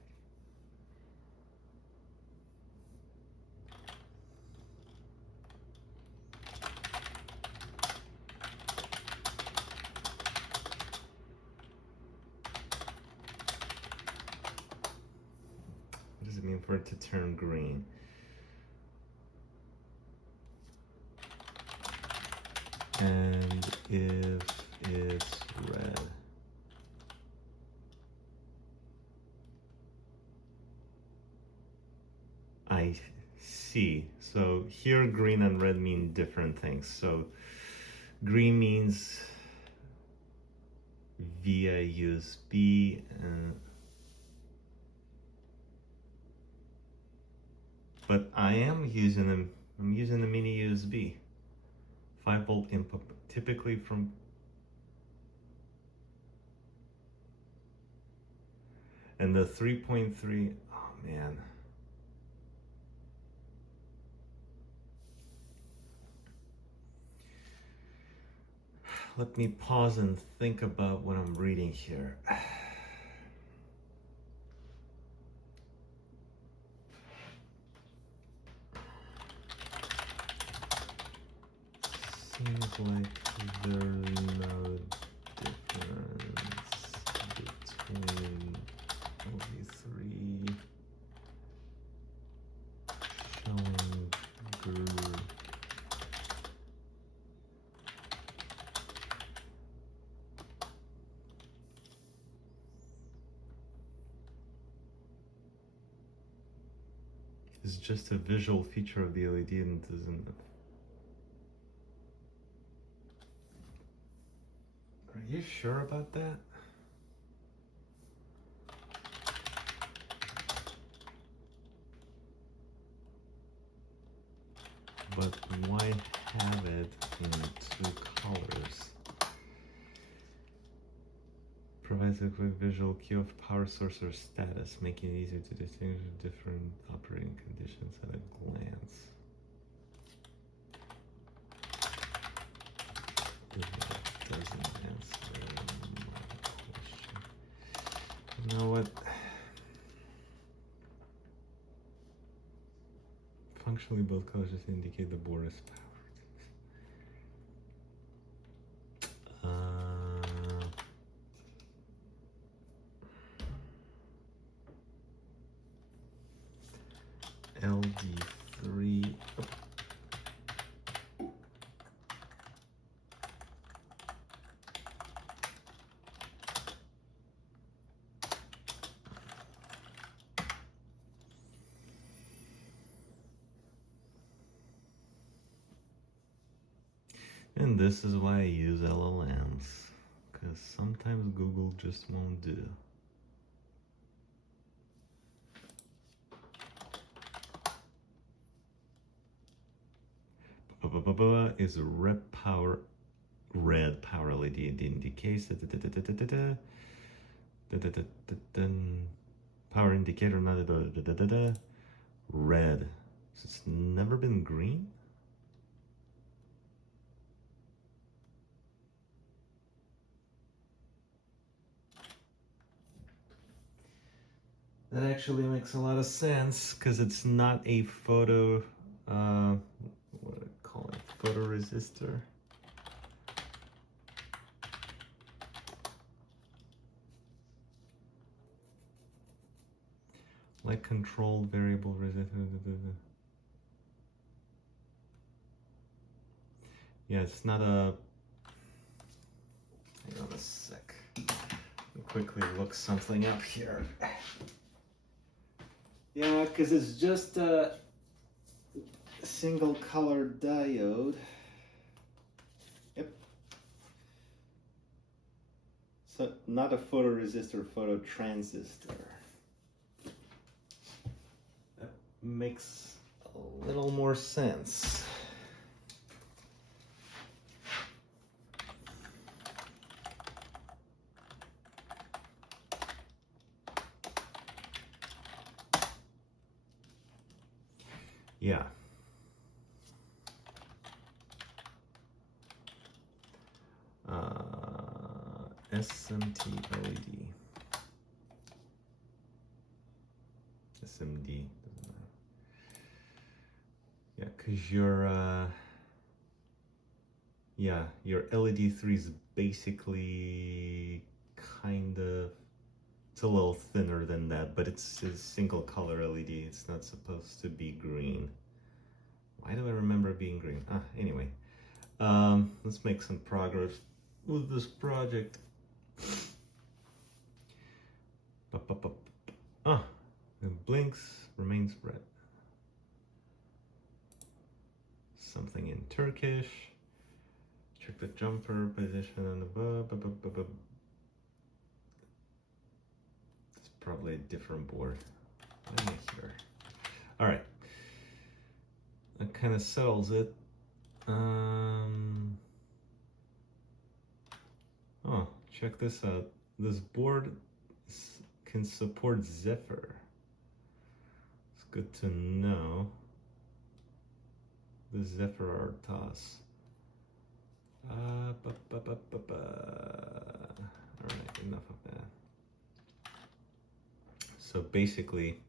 What does it mean for it to turn green? And if it's red, I see. So here green and red mean different things. So green means via USB, but I'm using a mini USB. 5-volt input, typically from and the 3.3. Oh man. Let me pause and think about what I'm reading here. Seems like there's no difference between LD3 showing groove. It's just a visual feature of the LED and doesn't. Are you sure about that? But why have it in two colors? Provides a quick visual cue of power source or status, making it easier to distinguish different operating conditions at a glance. That doesn't answer my question. You know what? Functionally, both colors just indicate the board is powered. LD3. And this is why I use LLMs, because sometimes Google just won't do. Is red power LED. It indicates power indicator, not red. So it's never been green. That actually makes a lot of sense because it's not a photo, what do I call it? Photoresistor. Like controlled variable resistor. Yeah, it's not a. Hang on a sec. I'll quickly look something up here. Yeah, because it's just a single color diode. Yep. So not a photoresistor, phototransistor. That makes a little more sense. Yeah. SMT LED. SMD. Yeah, because your LED3 is basically kind of, it's a little thinner than that, but it's a single color LED. It's not supposed to be green. Why do I remember it being green? Anyway, let's make some progress with this project. It blinks, remains red. Something in Turkish. Check the jumper position on the It's probably a different board. Let me hear. All right. That kind of settles it. Oh, check this out. This board can support Zephyr. It's good to know. The Zephyr RTOS. All right, enough of that. So basically,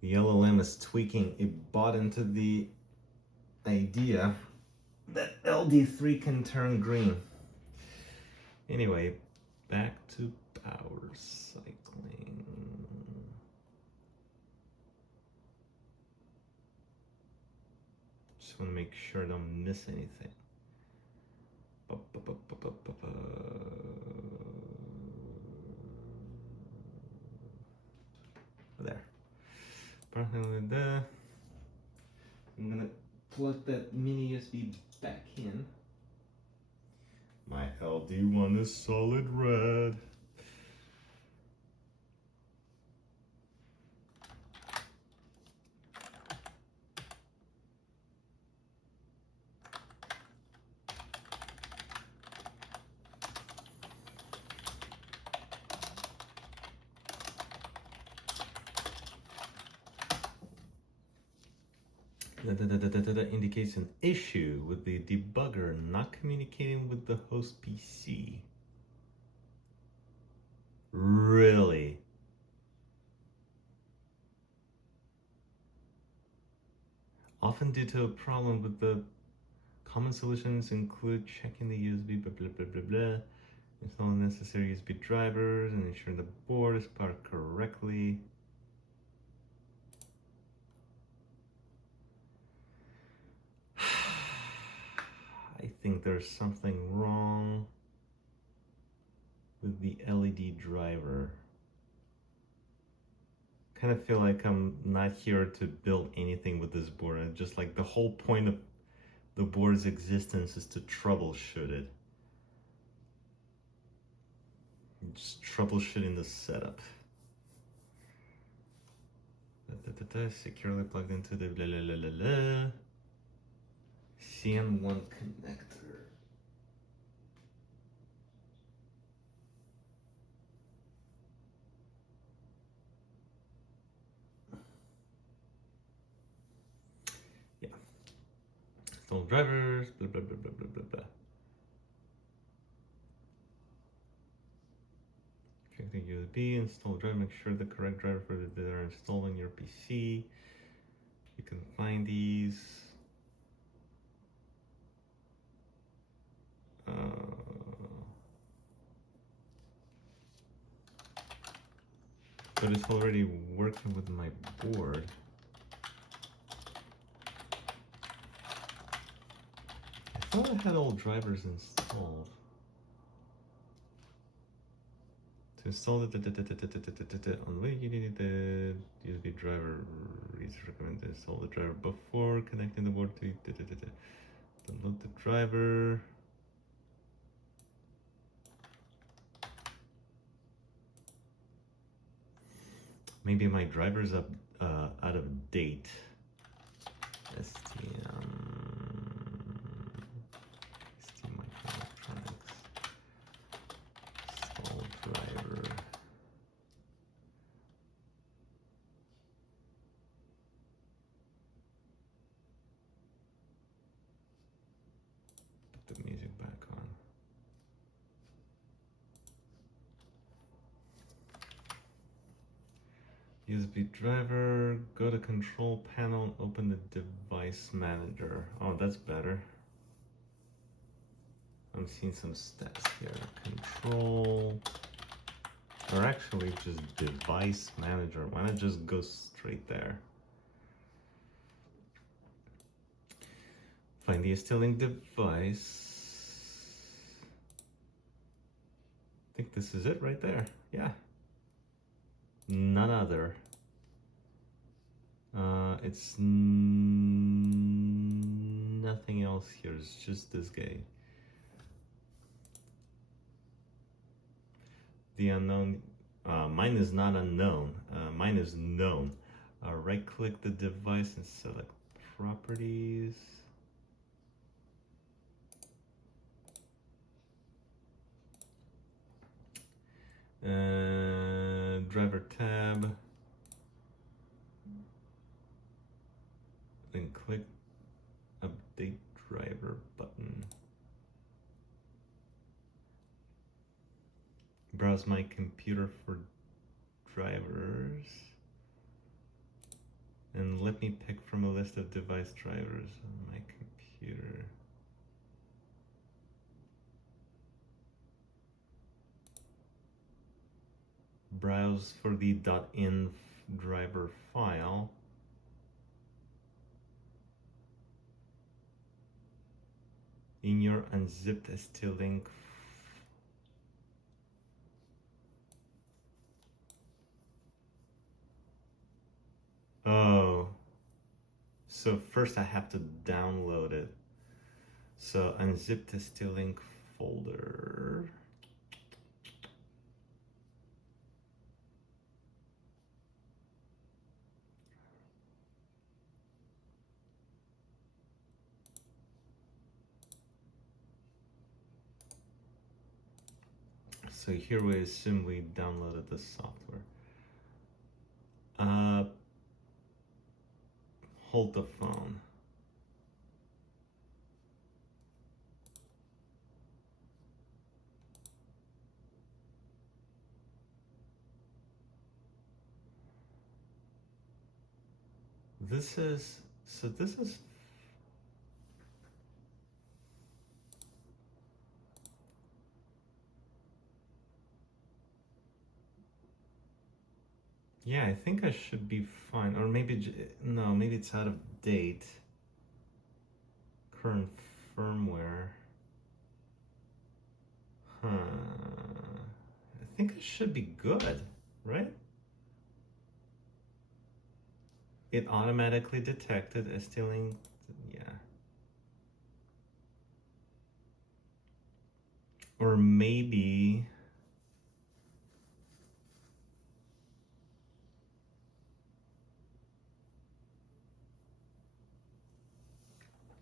the LLM is tweaking. It bought into the idea that LD3 can turn green. Anyway, back to power cycling. Just want to make sure I don't miss anything. There. I'm gonna plug that mini USB back in. My LD1 is solid red. That indicates an issue with the debugger not communicating with the host PC. Really? Often due to a problem with the common solutions include checking the USB, blah, blah, blah, blah, blah, installing necessary USB drivers, and ensuring the board is powered correctly. I think there's something wrong with the LED driver. Kind of feel like I'm not here to build anything with this board. And just like the whole point of the board's existence is to troubleshoot it. Just troubleshooting the setup. Securely plugged into the blah, blah, blah, blah, blah. CN1 connector. Yeah. Install drivers, blah, blah, blah, blah, blah, blah, blah. Check the USB, install driver, make sure the correct driver for that are installed on your PC. You can find these. But it's already working with my board. I thought I had all drivers installed. To install it, on way you need the USB driver. It's recommended to install the driver before connecting the board to download the driver. Maybe my driver's out of date. STM microelectronics. Install driver. Put the music back on. USB driver, go to control panel, open the device manager. Oh, that's better. I'm seeing some steps here. Control, or actually just device manager. Why not just go straight there? Find the installing device. I think this is it right there. Yeah. None other. It's nothing else here. It's just this guy. The unknown. Mine is not unknown. Mine is known. Right-click the device and select properties. Driver tab. Then click update driver button. Browse my computer for drivers. And let me pick from a list of device drivers on my computer. browse for the .in driver file. In your unzipped ST-Link. Oh, so first I have to download it. So unzipped ST-Link folder. So here we assume we downloaded the software. Hold the phone. This is yeah, I think I should be fine. Or maybe, no, maybe it's out of date. Current firmware. Huh. I think I should be good, right? It automatically detected ST-Link, yeah. Or maybe,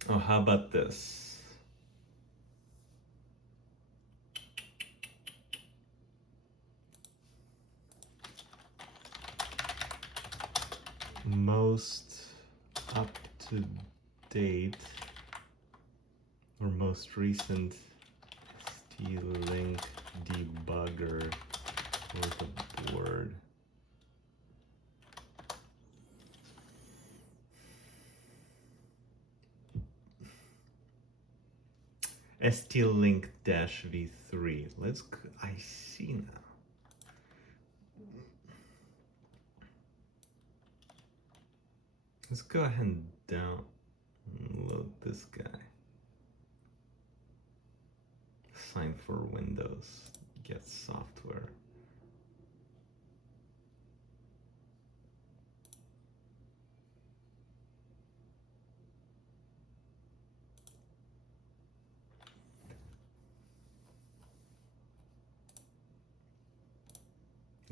oh, how about this? Most up to date or most recent ST-Link debugger with a board. ST-Link -v3. I see now. Let's go ahead and download this guy. Sign for Windows, get software.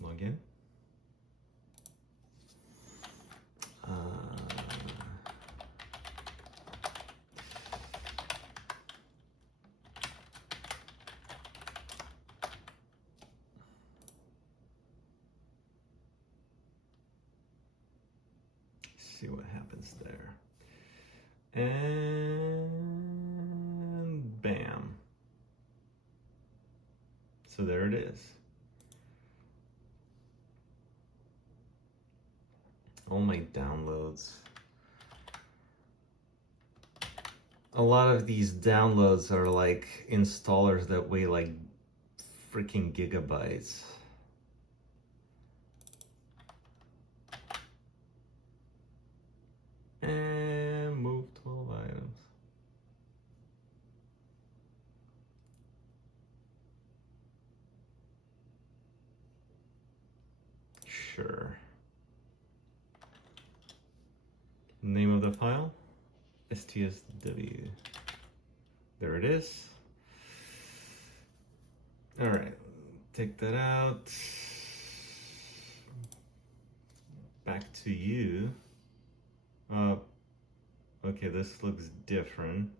Log in. See what happens there. And bam. So there it is. All my downloads. A lot of these downloads are like installers that weigh like freaking gigabytes. And move 12 items. Sure. Name of the file, STSW. There it is. All right, take that out. Back to you. Okay, this looks different.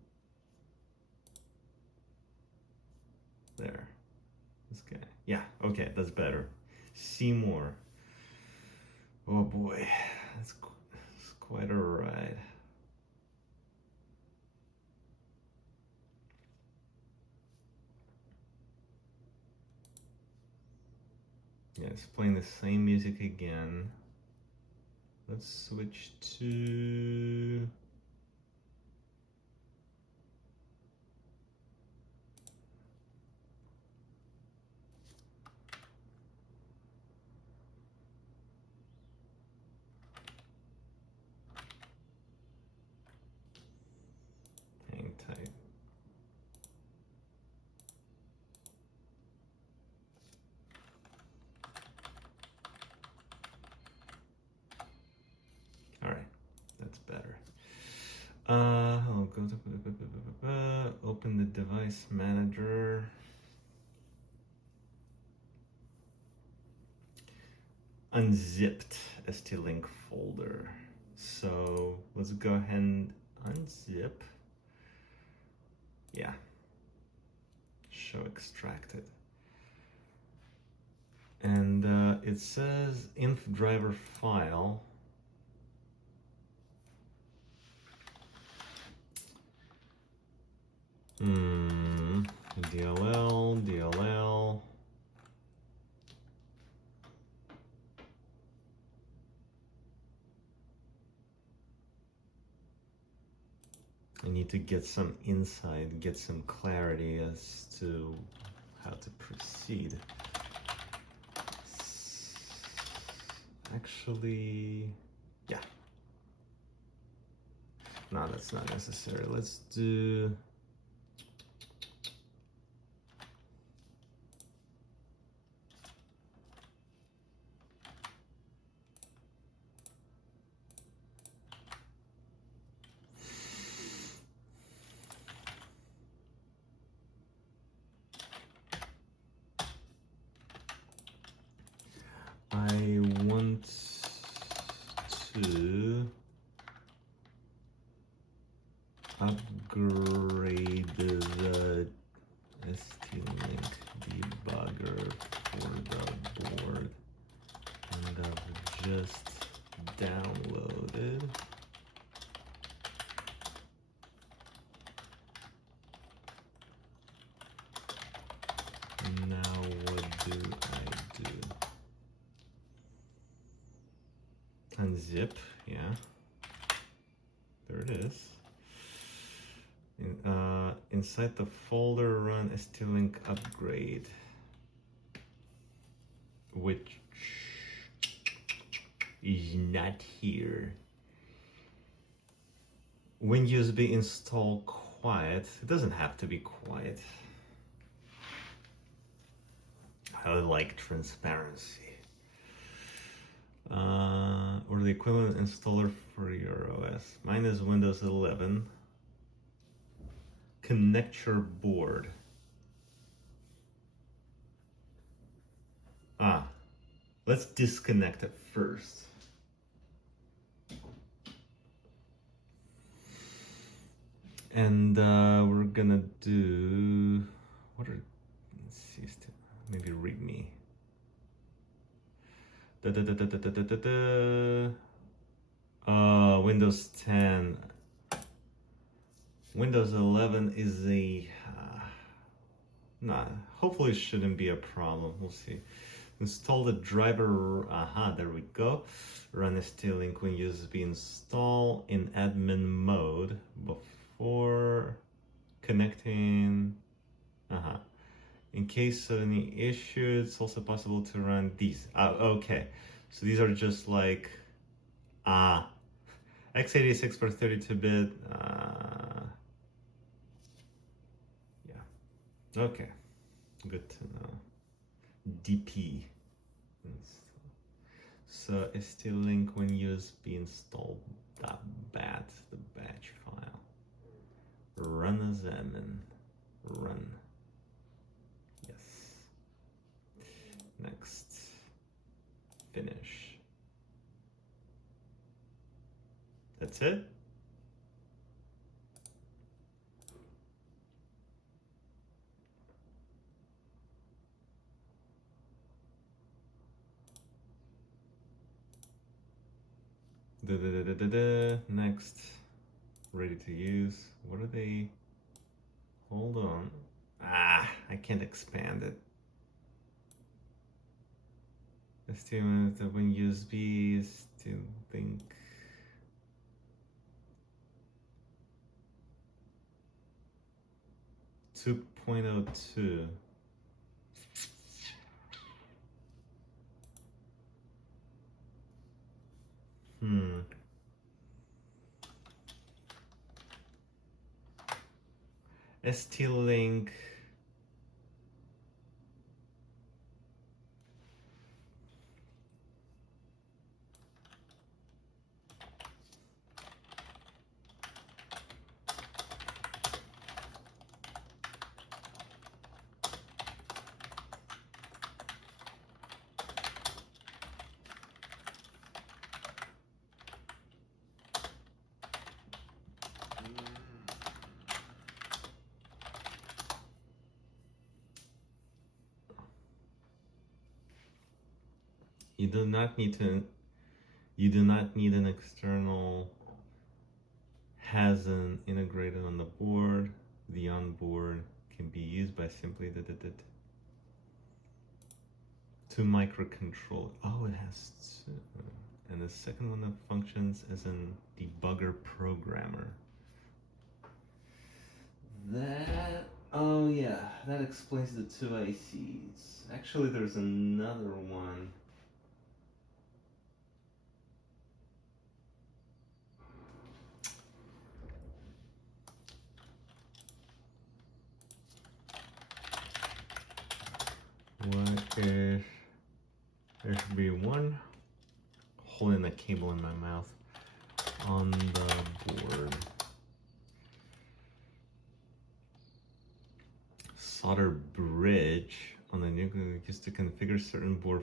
There, this guy. Yeah, okay, that's better. See more. Oh boy, it's quite a ride. Yeah, it's playing the same music again. Let's switch to... device manager. Unzipped ST-Link folder. So let's go ahead and unzip. Yeah. Show extracted. And it says inf driver file. DLL. I need to get some insight, get some clarity as to how to proceed. Actually, yeah. No, that's not necessary. Let's do... I want to upgrade the ST-Link debugger for the board, and I've just downloaded. Now what do I do? Unzip, yeah. There it is. Inside the folder, run ST-Link upgrade, which is not here. When USB install quiet, it doesn't have to be quiet. I like transparency. Or the equivalent installer for your OS. Mine is Windows 11. Connect your board. Let's disconnect it first. And we're gonna do, let's see, maybe readme. Windows 10. Windows 11 is a, hopefully it shouldn't be a problem. We'll see. Install the driver, there we go. Run ST-Link when USB install in admin mode before connecting. In case of any issue, it's also possible to run these. Okay, so these are just like x86 for 32-bit. Yeah. Okay. Good to know. DP. So ST-Link when USB installed .bat, the batch file. Run as admin. Run. Yes. Next. Finish. That's it. Next. Ready to use. What are they? Hold on. I can't expand it. STM when USB still think. Two 2.02. ST-Link. You do not need an external hasn't integrated on the board. The onboard can be used by simply to microcontrol. Oh, it has two. And the second one that functions as an debugger programmer. Oh yeah, that explains the two ICs. Actually, there's another one. What if there should be one holding the cable in my mouth on the board? Solder bridge on the nuclear used to configure certain board.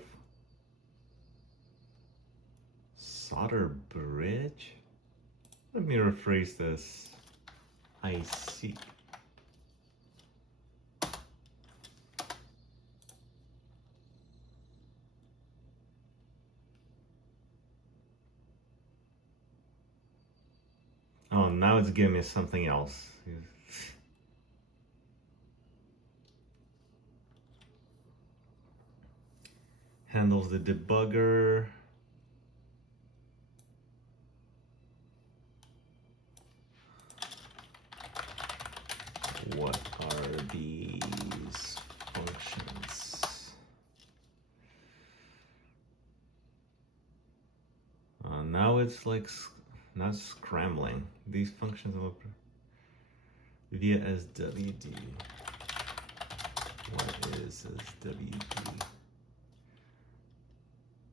Solder bridge? Let me rephrase this. I see. Oh, now it's giving me something else. Handles the debugger. What are these functions? Now it's like not scrambling. These functions will via SWD. What is SWD?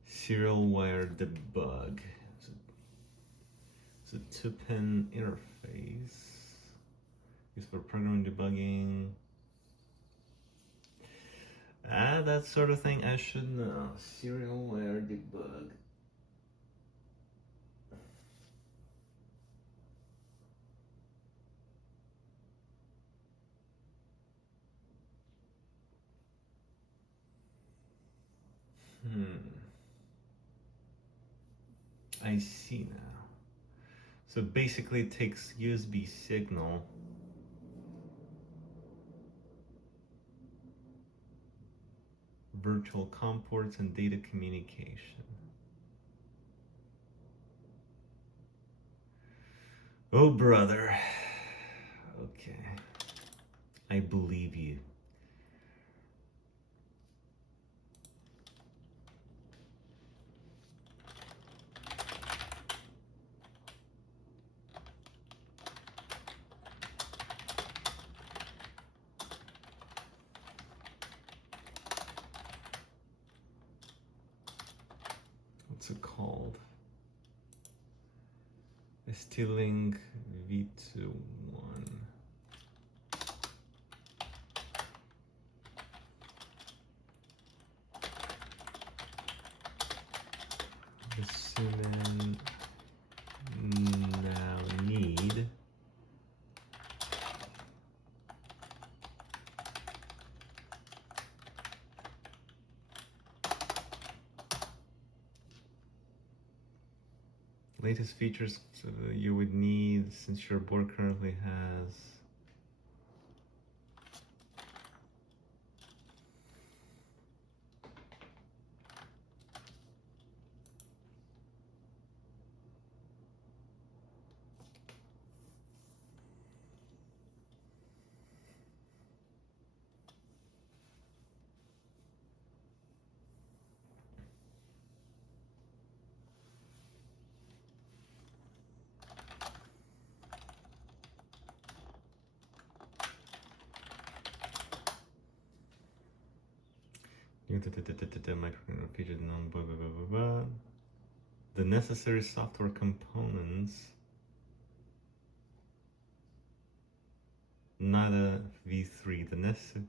Serial wire debug. It's a 2-pin interface used for programming debugging. That sort of thing I should know. Serial wire debug. I see now. So basically it takes USB signal virtual COM ports and data communication. Oh brother. Okay. I believe you. What's it called? ST-Link V21. Assuming now need latest features you would need since your board currently has microcontroller features known blah blah blah blah blah. The necessary software components, not a V3. The necessary.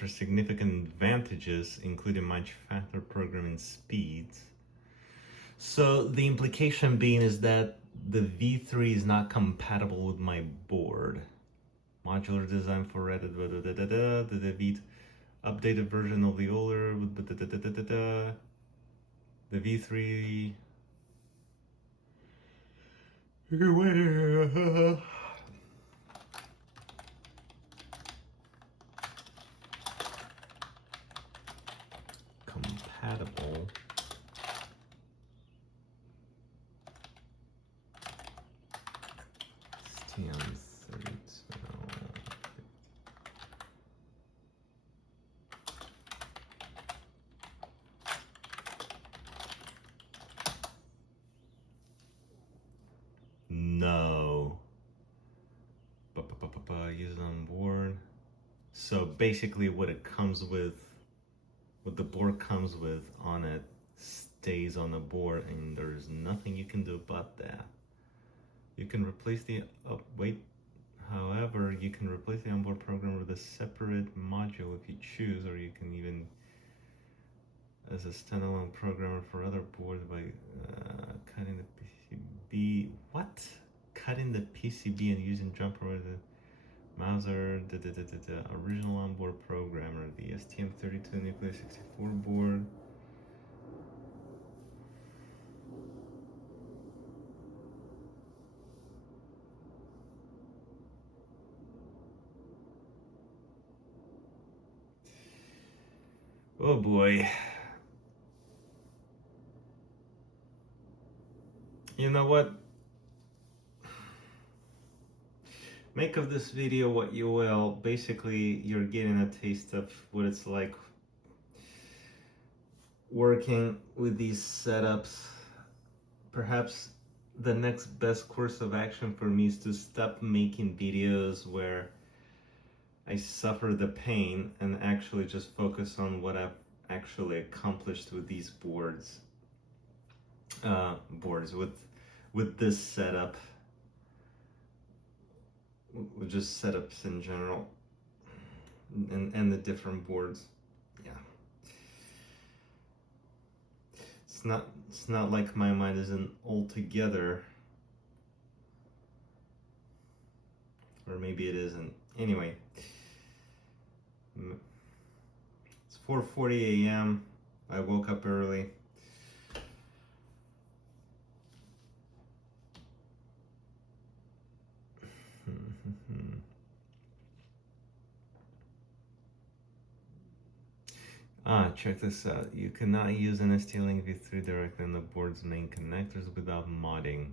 offers significant advantages, including much faster programming speeds. So the implication being is that the V3 is not compatible with my board. Modular design for Reddit, the V updated version of the older, the V3. Compatible. STM32. No. Use it on board. So basically what it comes with, what the board comes with on it stays on the board, and there's nothing you can do about that. You can replace the, however, you can replace the onboard program with a separate module if you choose, or you can even as a standalone programmer for other boards by cutting the PCB. What? Cutting the PCB and using jumper with the Mauser, the original onboard programmer, the STM32 Nucleus 64 board. Oh boy. You know what? Make of this video what you will. Basically, you're getting a taste of what it's like working with these setups. Perhaps the next best course of action for me is to stop making videos where I suffer the pain and actually just focus on what I've actually accomplished with these boards. With this setup. With just setups in general. And the different boards. Yeah. It's not like my mind isn't all together. Or maybe it isn't. Anyway. It's 4:40 a.m. I woke up early. Check this out. You cannot use an ST-Link V3 directly on the board's main connectors without modding.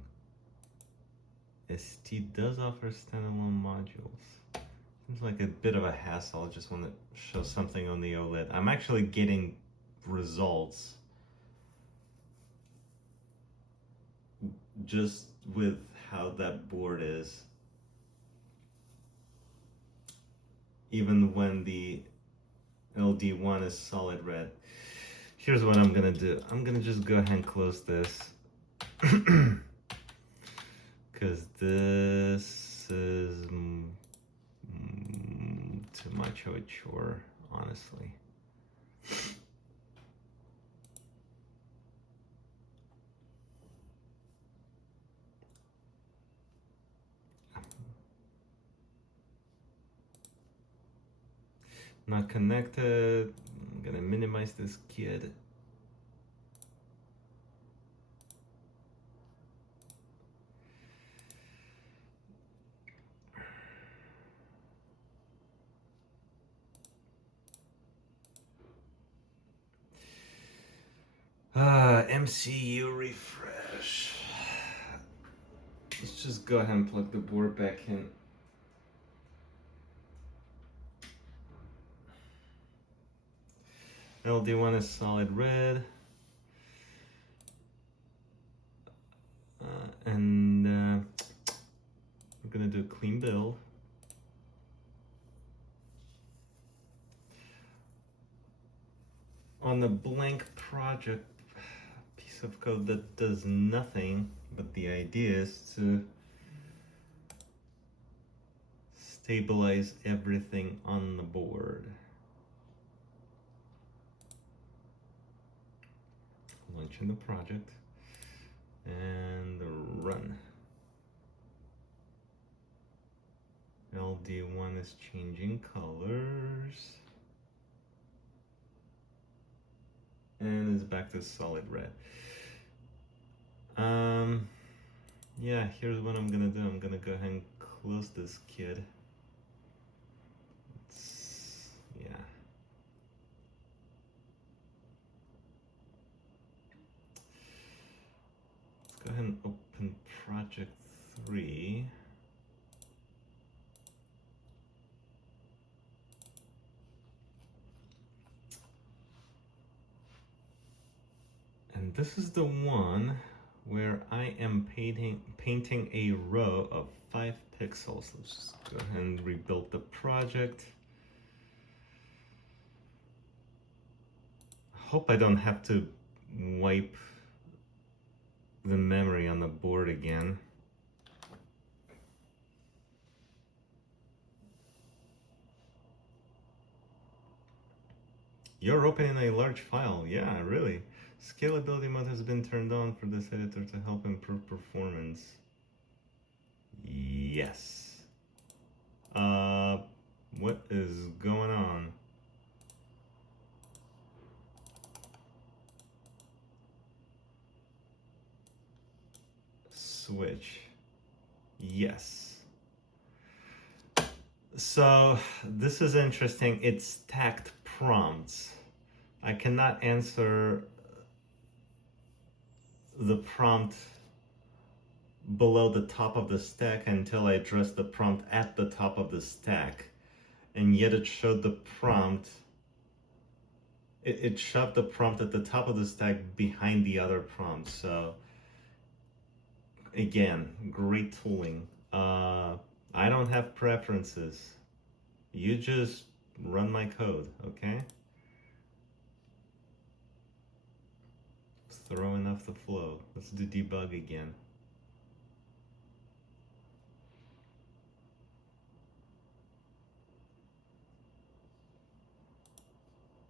ST does offer standalone modules. Seems like a bit of a hassle. I just want to show something on the OLED. I'm actually getting results just with how that board is. Even when the LD1 is solid red. Here's what I'm gonna do. I'm gonna just go ahead and close this. Because this is too much of a chore, honestly. Not connected. I'm gonna minimize this kid. MCU refresh. Let's just go ahead and plug the board back in. LD1 is solid red. We're gonna do a clean build. On the blank project, piece of code that does nothing, but the idea is to stabilize everything on the board. launching the project, and run. LD1 is changing colors, and it's back to solid red. Yeah, here's what I'm gonna do. I'm gonna go ahead and close this kid. Yeah. Let's go ahead and open project 3. And this is the one where I am painting a row of 5 pixels. Let's just go ahead and rebuild the project. I hope I don't have to wipe the memory on the board again. You're opening a large file. Yeah, really. Scalability mode has been turned on for this editor to help improve performance. Yes. What is going on? Switch. Yes. So this is interesting. It's stacked prompts. I cannot answer the prompt below the top of the stack until I address the prompt at the top of the stack. And yet it showed the prompt, it shoved the prompt at the top of the stack behind the other prompt. So again, great tooling. I don't have preferences. You just run my code, okay? Throwing off the flow. Let's do debug again.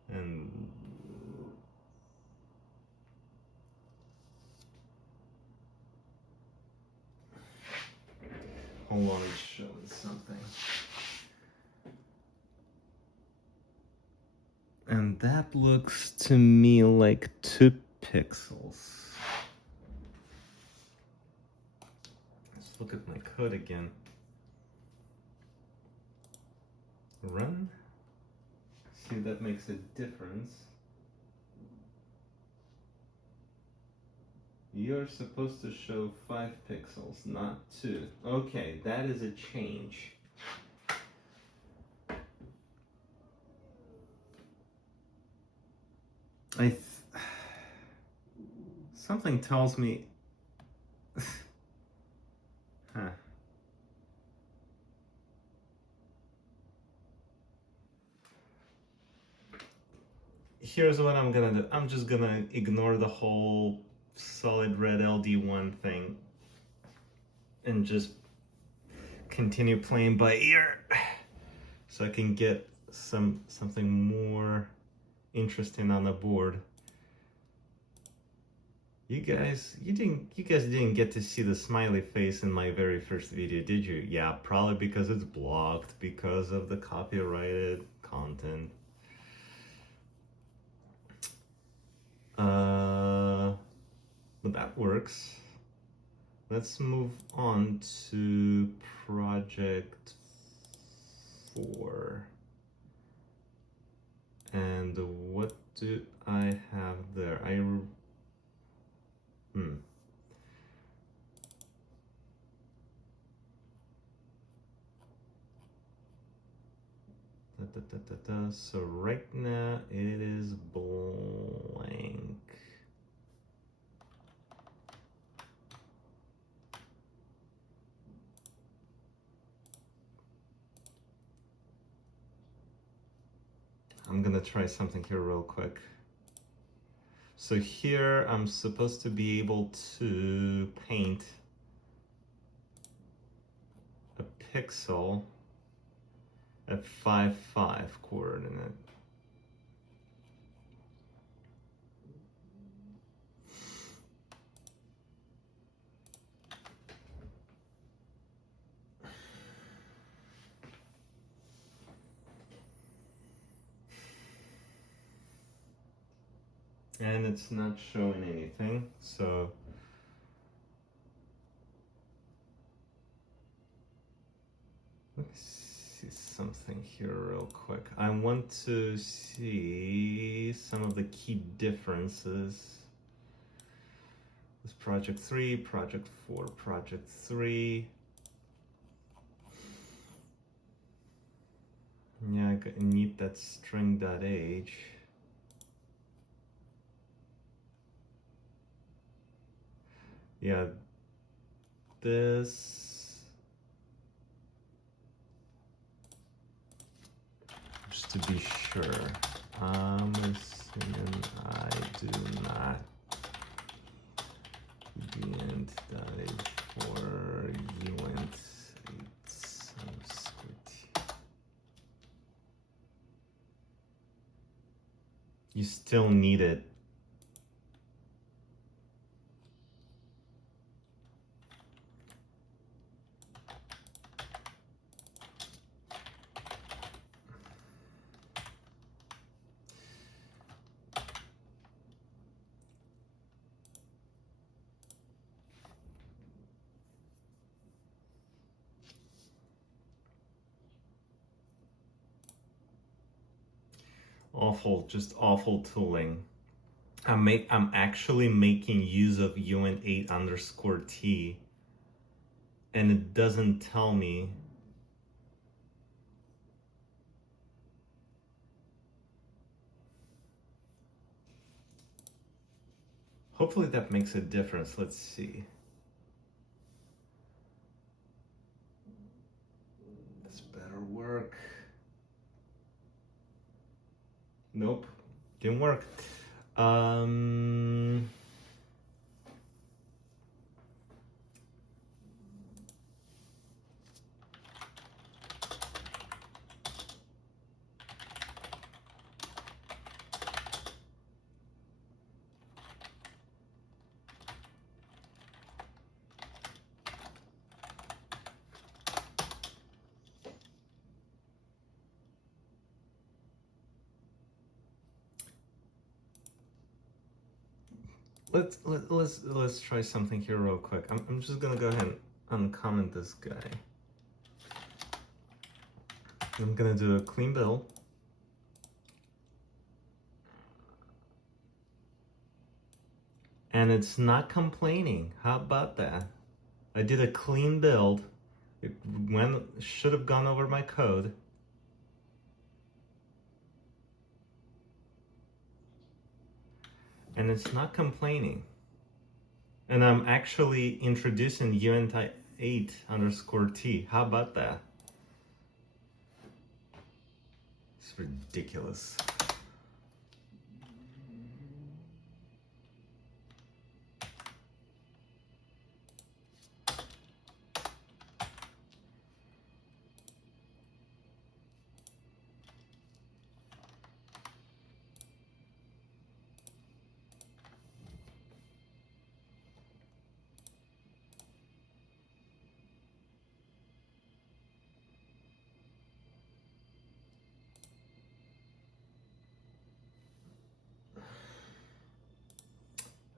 And hold on, it's showing something. And that looks to me like 2 pixels. Let's look at my code again. Run. See if that makes a difference. You're supposed to show 5 pixels, not 2. Okay, that is a change. Something tells me, huh. Here's what I'm gonna do. I'm just gonna ignore the whole solid red LD1 thing and just continue playing by ear so I can get something more interesting on the board. You guys didn't get to see the smiley face in my very first video, did you? Yeah, probably because it's blocked because of the copyrighted content. But that works. Let's move on to project 4. And what do I have there? So right now it is blank. I'm gonna try something here real quick. So here I'm supposed to be able to paint a pixel at 5.5 coordinate. and it's not showing anything, so let me see something here real quick. I want to see some of the key differences. This project 3, project 4, project 3. Yeah, I need that string.h. Yeah, this, just to be sure, I'm assuming I do not uint.h for uint 8 square t. You still need it. Awful, just awful tooling. I'm actually making use of uint8 underscore t, and it doesn't tell me. Hopefully that makes a difference. Let's see. This better work. Nope, didn't work. Let's try something here real quick. I'm just gonna go ahead and uncomment this guy. I'm gonna do a clean build. And it's not complaining. How about that? I did a clean build. It should have gone over my code. And it's not complaining. And I'm actually introducing uint8 underscore t. How about that? It's ridiculous.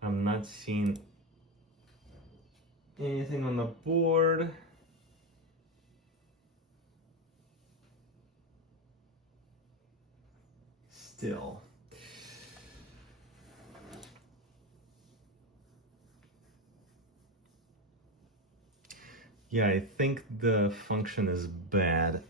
I'm not seeing anything on the board. Still. Yeah, I think the function is bad.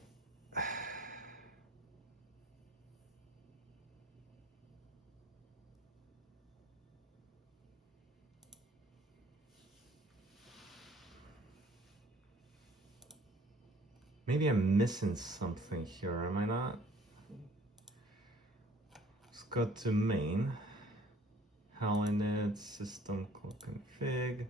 Maybe I'm missing something here, am I not? Let's go to main. Init system config.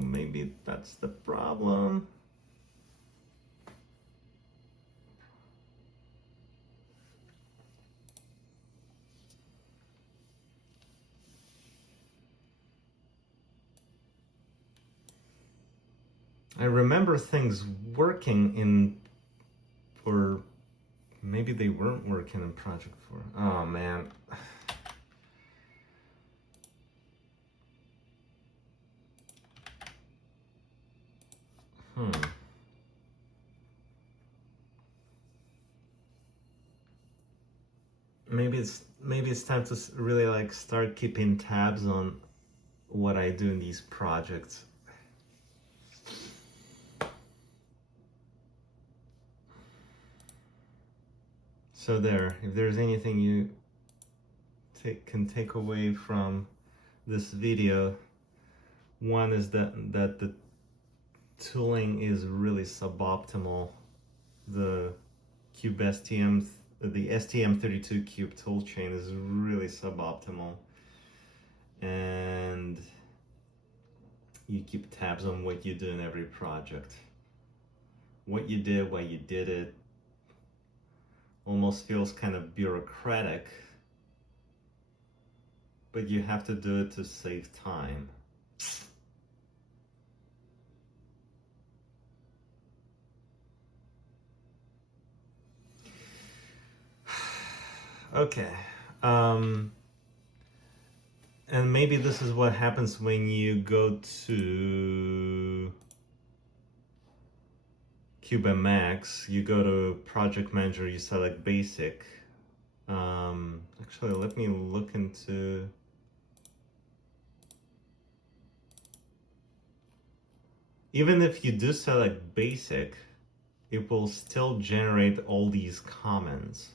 Maybe that's the problem. I remember things working in, or maybe they weren't working in Project 4. Oh man. Maybe it's time to really like start keeping tabs on what I do in these projects. So there, if there's anything you can take away from this video, one is that the tooling is really suboptimal. The the STM32 Cube toolchain is really suboptimal, and you keep tabs on what you do in every project. What you did, why you did it, almost feels kind of bureaucratic, but you have to do it to save time. Okay. And maybe this is what happens when you go to CubeMX. You go to Project Manager, you select Basic. Actually, let me look into... Even if you do select Basic, it will still generate all these comments,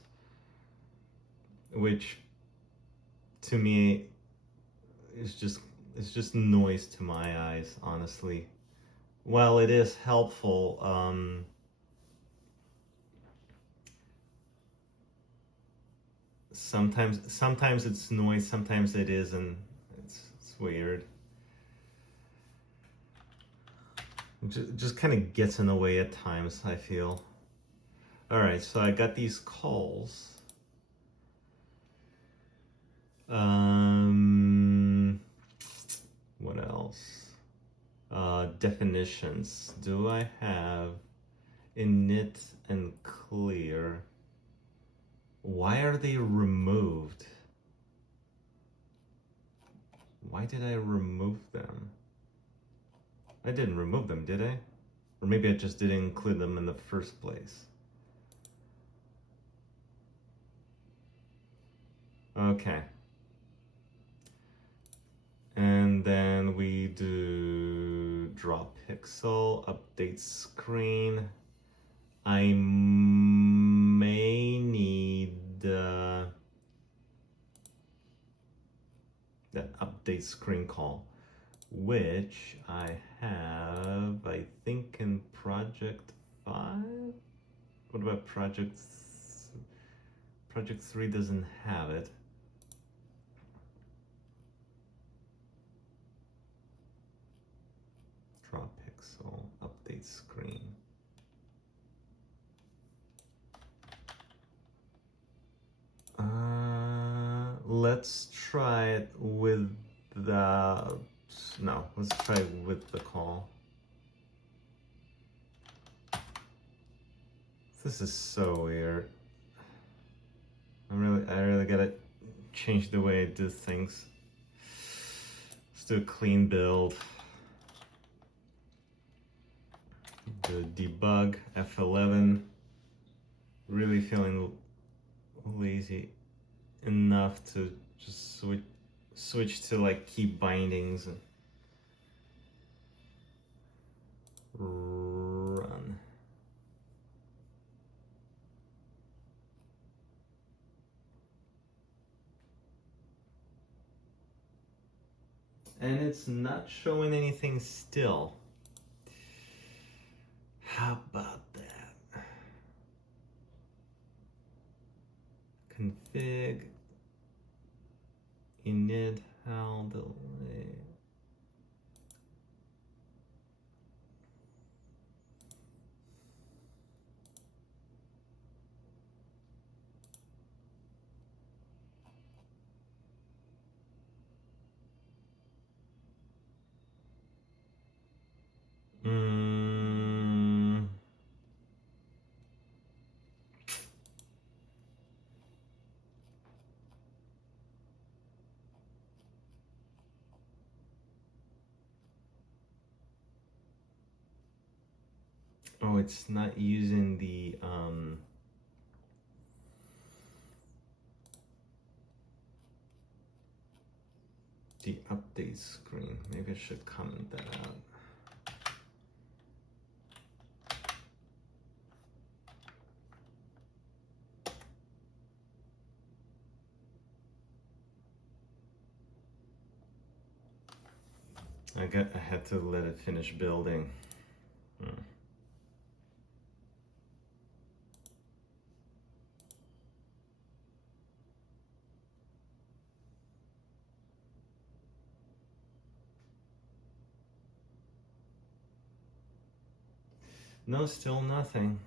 which to me is just noise to my eyes, honestly. While it is helpful, sometimes it's noise, sometimes it isn't. It's weird. It just kind of gets in the way at times, I feel. All right, so I got these calls. What else? Definitions. Do I have init and clear? Why are they removed? Why did I remove them? I didn't remove them, did I? Or maybe I just didn't include them in the first place. Okay. And then we do draw pixel, update screen. I may need that update screen call, which I have, I think, in Project 5? What about Project 3 doesn't have it. Draw pixel, update screen. Let's try it with the... No, let's try it with the call. This is so weird. I really gotta change the way I do things. Let's do a clean build. Do debug F11. Really feeling lazy enough to just switch to like key bindings and run. And it's not showing anything still. How about that? Config init handle. Oh, it's not using the update screen. Maybe I should comment that out. I had to let it finish building. No, still nothing.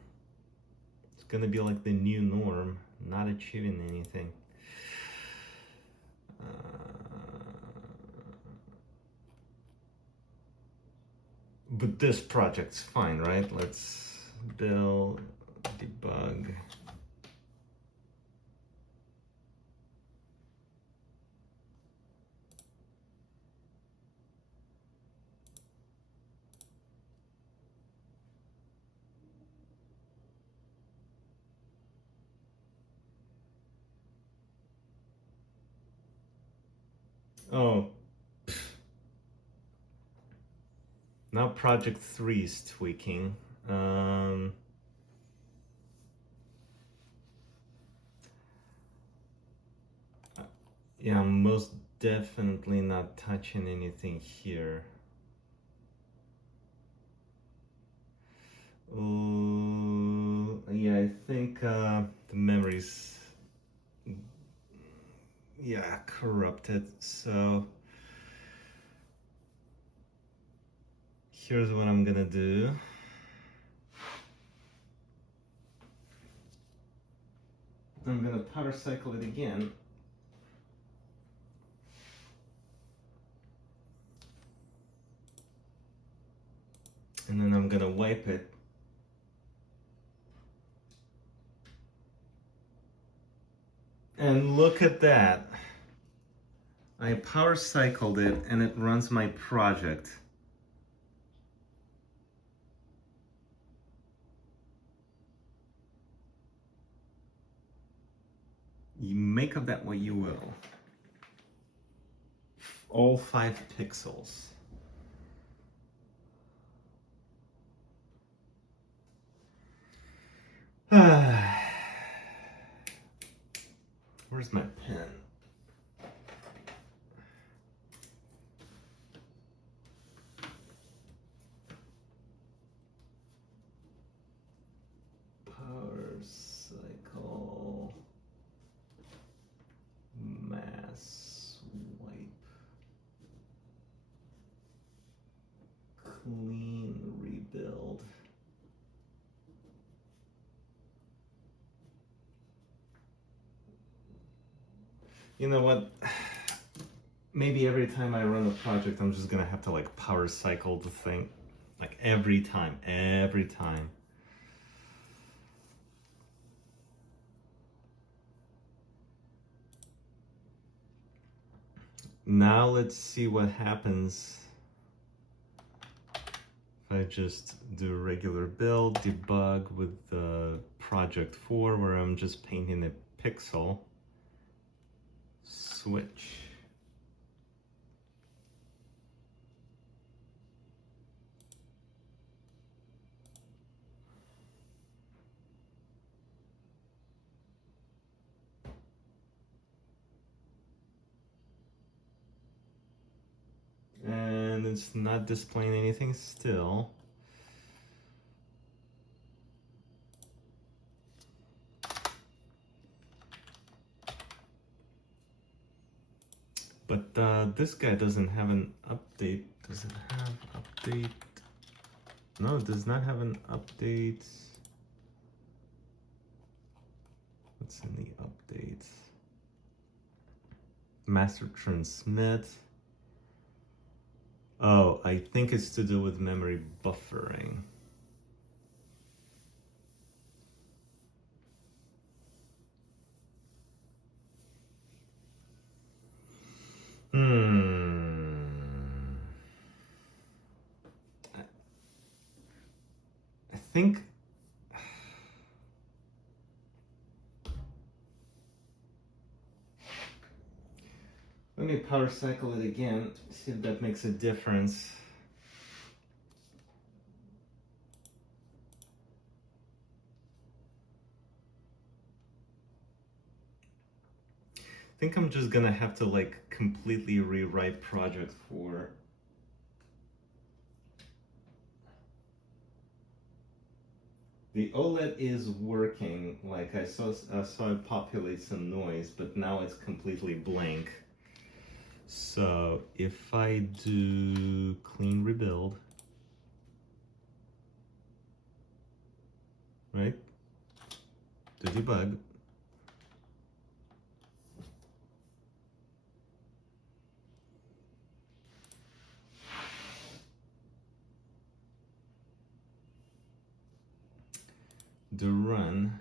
It's gonna be like the new norm, not achieving anything. But this project's fine, right? Let's build, debug. Oh, now project 3 is tweaking. Yeah, I'm most definitely not touching anything here. Yeah, I think the memory's corrupted. So here's what I'm gonna do. I'm gonna power cycle it again. And then I'm gonna wipe it. And look at that. I power cycled it and it runs my project. You make of that what you will. All 5 pixels. Where's my pen? Power cycle. Mass wipe. Clean rebuild. You know what? Maybe every time I run a project, I'm just gonna have to like power cycle the thing. Like every time. Now let's see what happens if I just do a regular build, debug with the project 4 where I'm just painting a pixel. Switch. And it's not displaying anything still. But this guy doesn't have an update. Does it have update? No, it does not have an update. What's in the updates? Master transmit. Oh, I think it's to do with memory buffering. I think let me power cycle it again, see if that makes a difference. I think I'm just gonna have to like completely rewrite project 4. The OLED is working, like I saw it populate some noise, but now it's completely blank. So if I do clean rebuild, right, to debug, do run,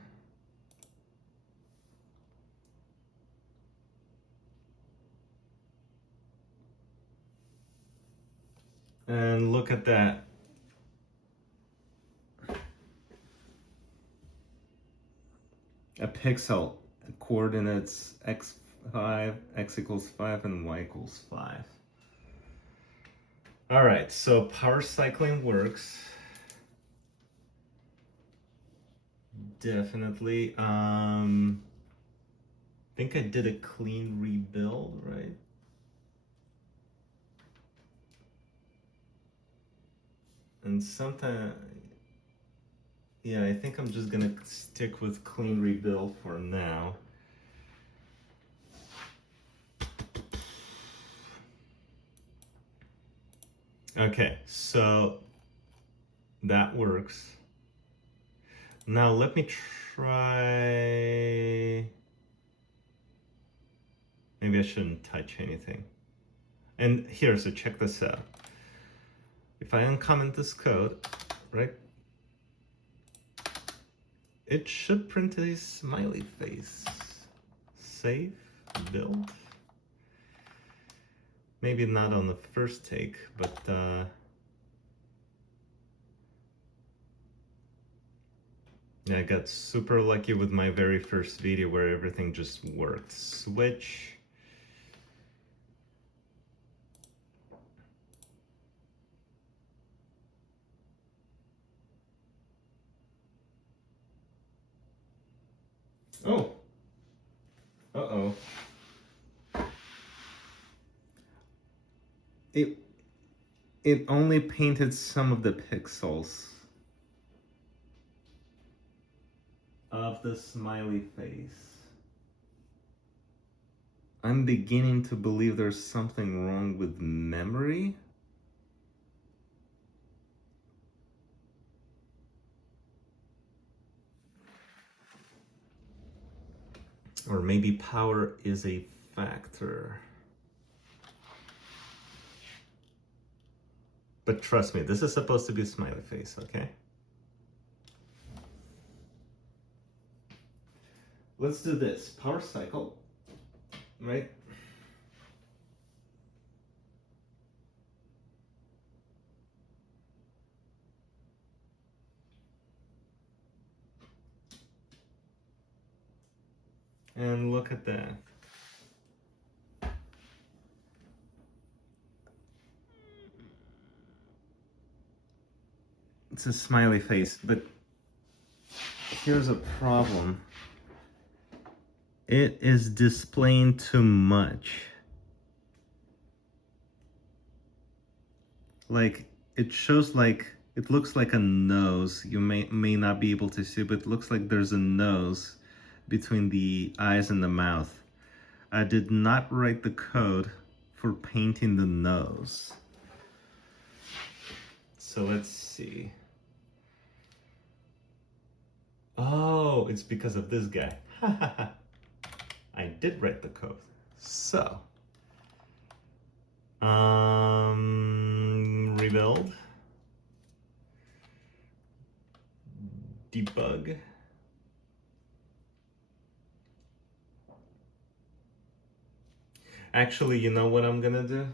and look at that. A pixel, coordinates x5, x equals 5, and y equals 5. All right, so power cycling works. Definitely. I think I did a clean rebuild, right? And sometimes, yeah, I think I'm just gonna stick with clean rebuild for now. Okay, so that works. Now let me try, maybe I shouldn't touch anything. And here, so check this out. If I uncomment this code, right, it should print a smiley face. Save, build. Maybe not on the first take, but yeah, I got super lucky with my very first video where everything just worked. Switch. Oh. Uh-oh. It only painted some of the pixels of the smiley face. I'm beginning to believe there's something wrong with memory. Or maybe power is a factor. But trust me, this is supposed to be a smiley face, okay? Let's do this. Power cycle, right? And look at that. It's a smiley face, but here's a problem. It is displaying too much. Like, it shows like, it looks like a nose. You may not be able to see, but it looks like there's a nose between the eyes and the mouth. I did not write the code for painting the nose. So let's see. Oh, it's because of this guy. I did write the code. So, rebuild, debug. Actually, you know what I'm gonna do?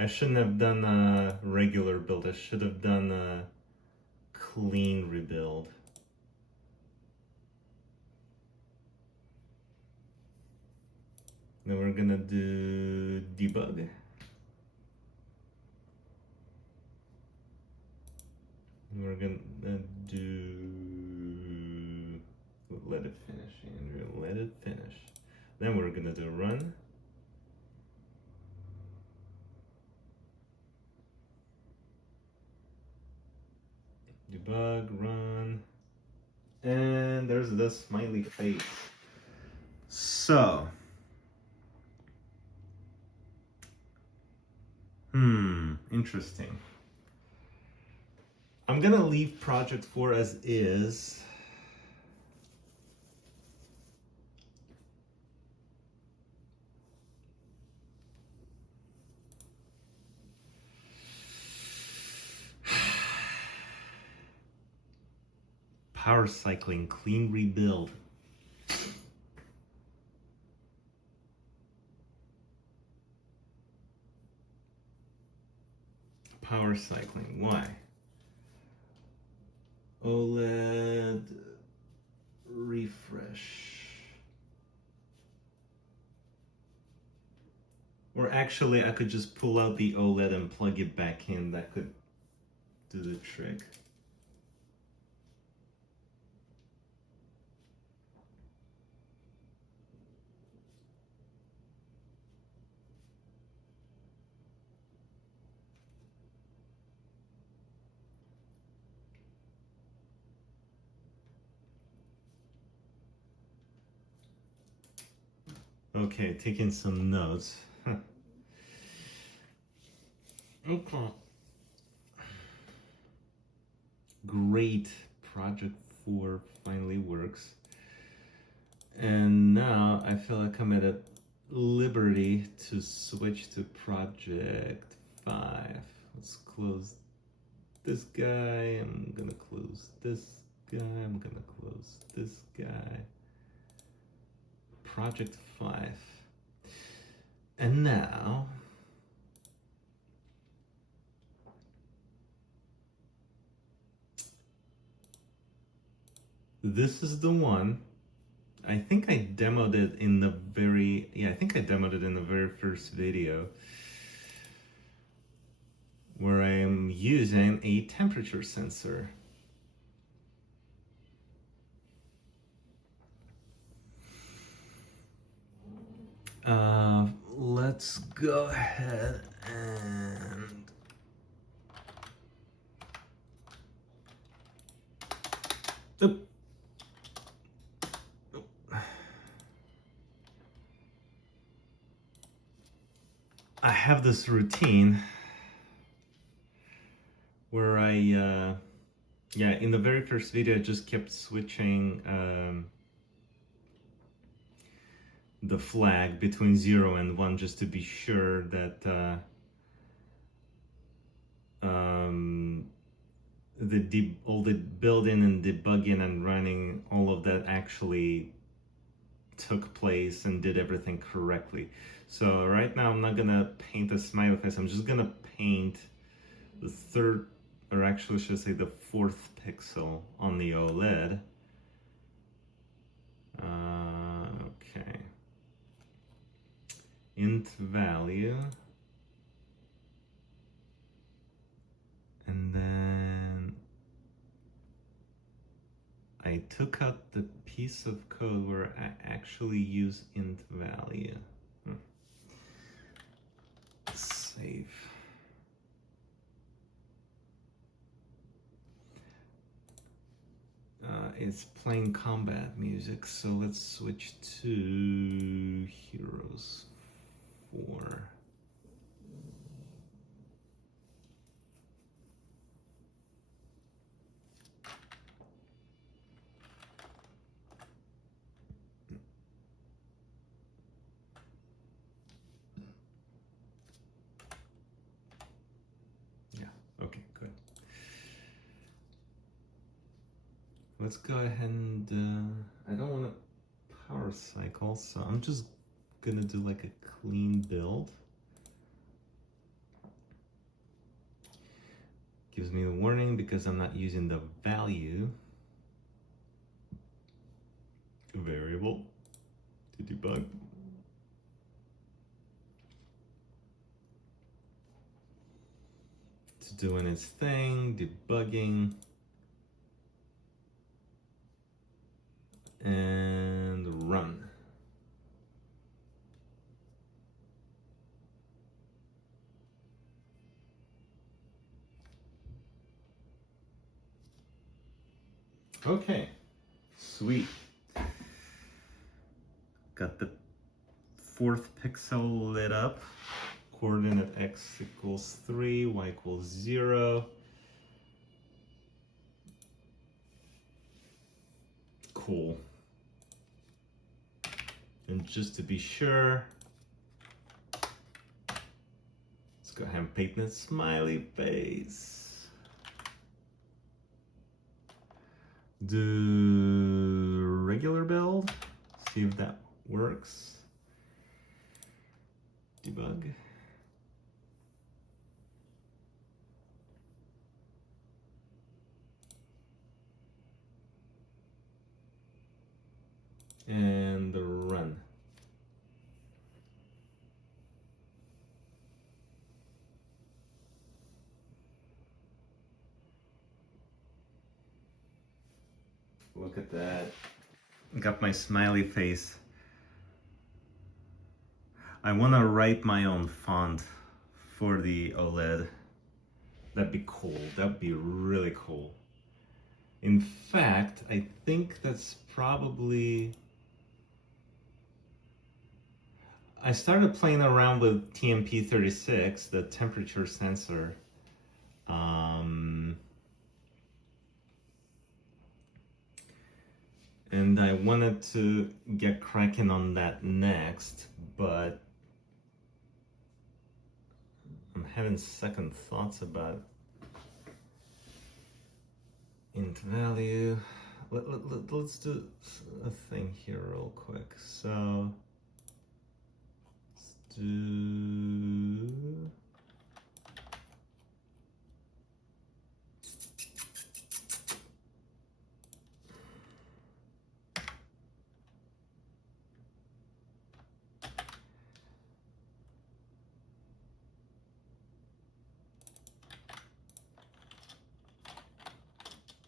I shouldn't have done a regular build. I should have done a clean rebuild. Then we're gonna do debug. And we're gonna do, let it finish, Andrew, let it finish. Then we're gonna do run. Debug, run. And there's the smiley face. So, interesting. I'm gonna leave project 4 as is. Power cycling, clean rebuild. Power cycling, why? OLED refresh. Or actually, I could just pull out the OLED and plug it back in. That could do the trick. Okay, taking some notes. Okay. Great, project 4 finally works. And now I feel like I'm at liberty to switch to project 5. Let's close this guy. I'm gonna close this guy. I'm gonna close this guy. Project 5. And now this is the one. I think I demoed it in the very, I think I demoed it in the very first video, where I am using a temperature sensor. Let's go ahead and I have this routine where I, in the very first video, I just kept switching the flag between 0 and 1 just to be sure that all the building and debugging and running, all of that actually took place and did everything correctly. So right now I'm not gonna paint a smiley face, I'm just gonna paint the third, or actually should I say the 4th pixel on the OLED. Okay. Int value. And then I took out the piece of code where I actually use int value. Save. It's playing combat music, so let's switch to Heroes 4. Okay, good. Let's go ahead and, I don't want to power cycle, so I'm just gonna do like a clean build. Gives me a warning because I'm not using the value variable to debug. It's doing its thing, debugging. And run. Okay, sweet. Got the fourth pixel lit up. Coordinate x equals 3, y equals 0. Cool. And just to be sure, let's go ahead and paint the smiley face. Do regular build, see if that works. Debug. And run. Look at that. Got my smiley face. I want to write my own font for the OLED. That'd be cool. That'd be really cool. In fact, I think that's probably... I started playing around with TMP36, the temperature sensor. And I wanted to get cracking on that next, but I'm having second thoughts about int value. Let's do a thing here real quick. So let's do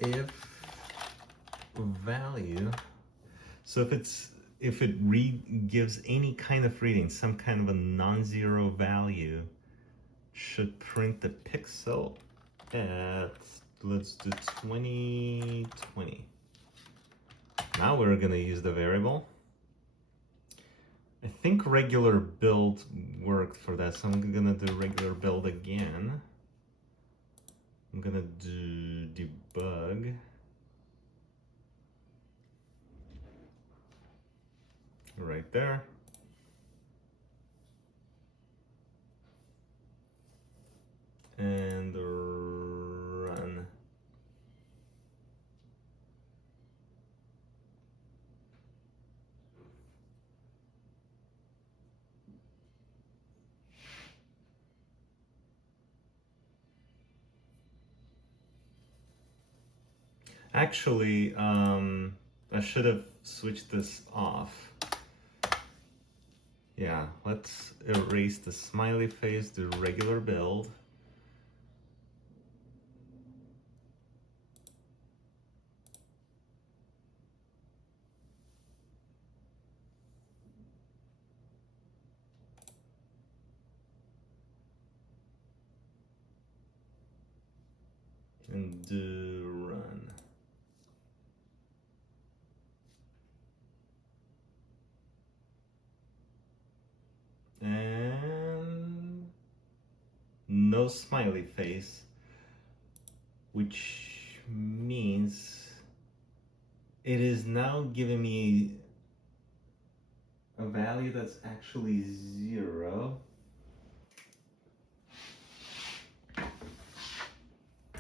if value, so if it gives any kind of reading, some kind of a non-zero value, should print the pixel at, let's do 2020. Now we're gonna use the variable. I think regular build worked for that, so I'm gonna do regular build again. I'm gonna do debug. Right there. And run. Actually, I should have switched this off. Yeah, let's erase the smiley face, do regular build. And do run. And no smiley face, which means it is now giving me a value that's actually 0.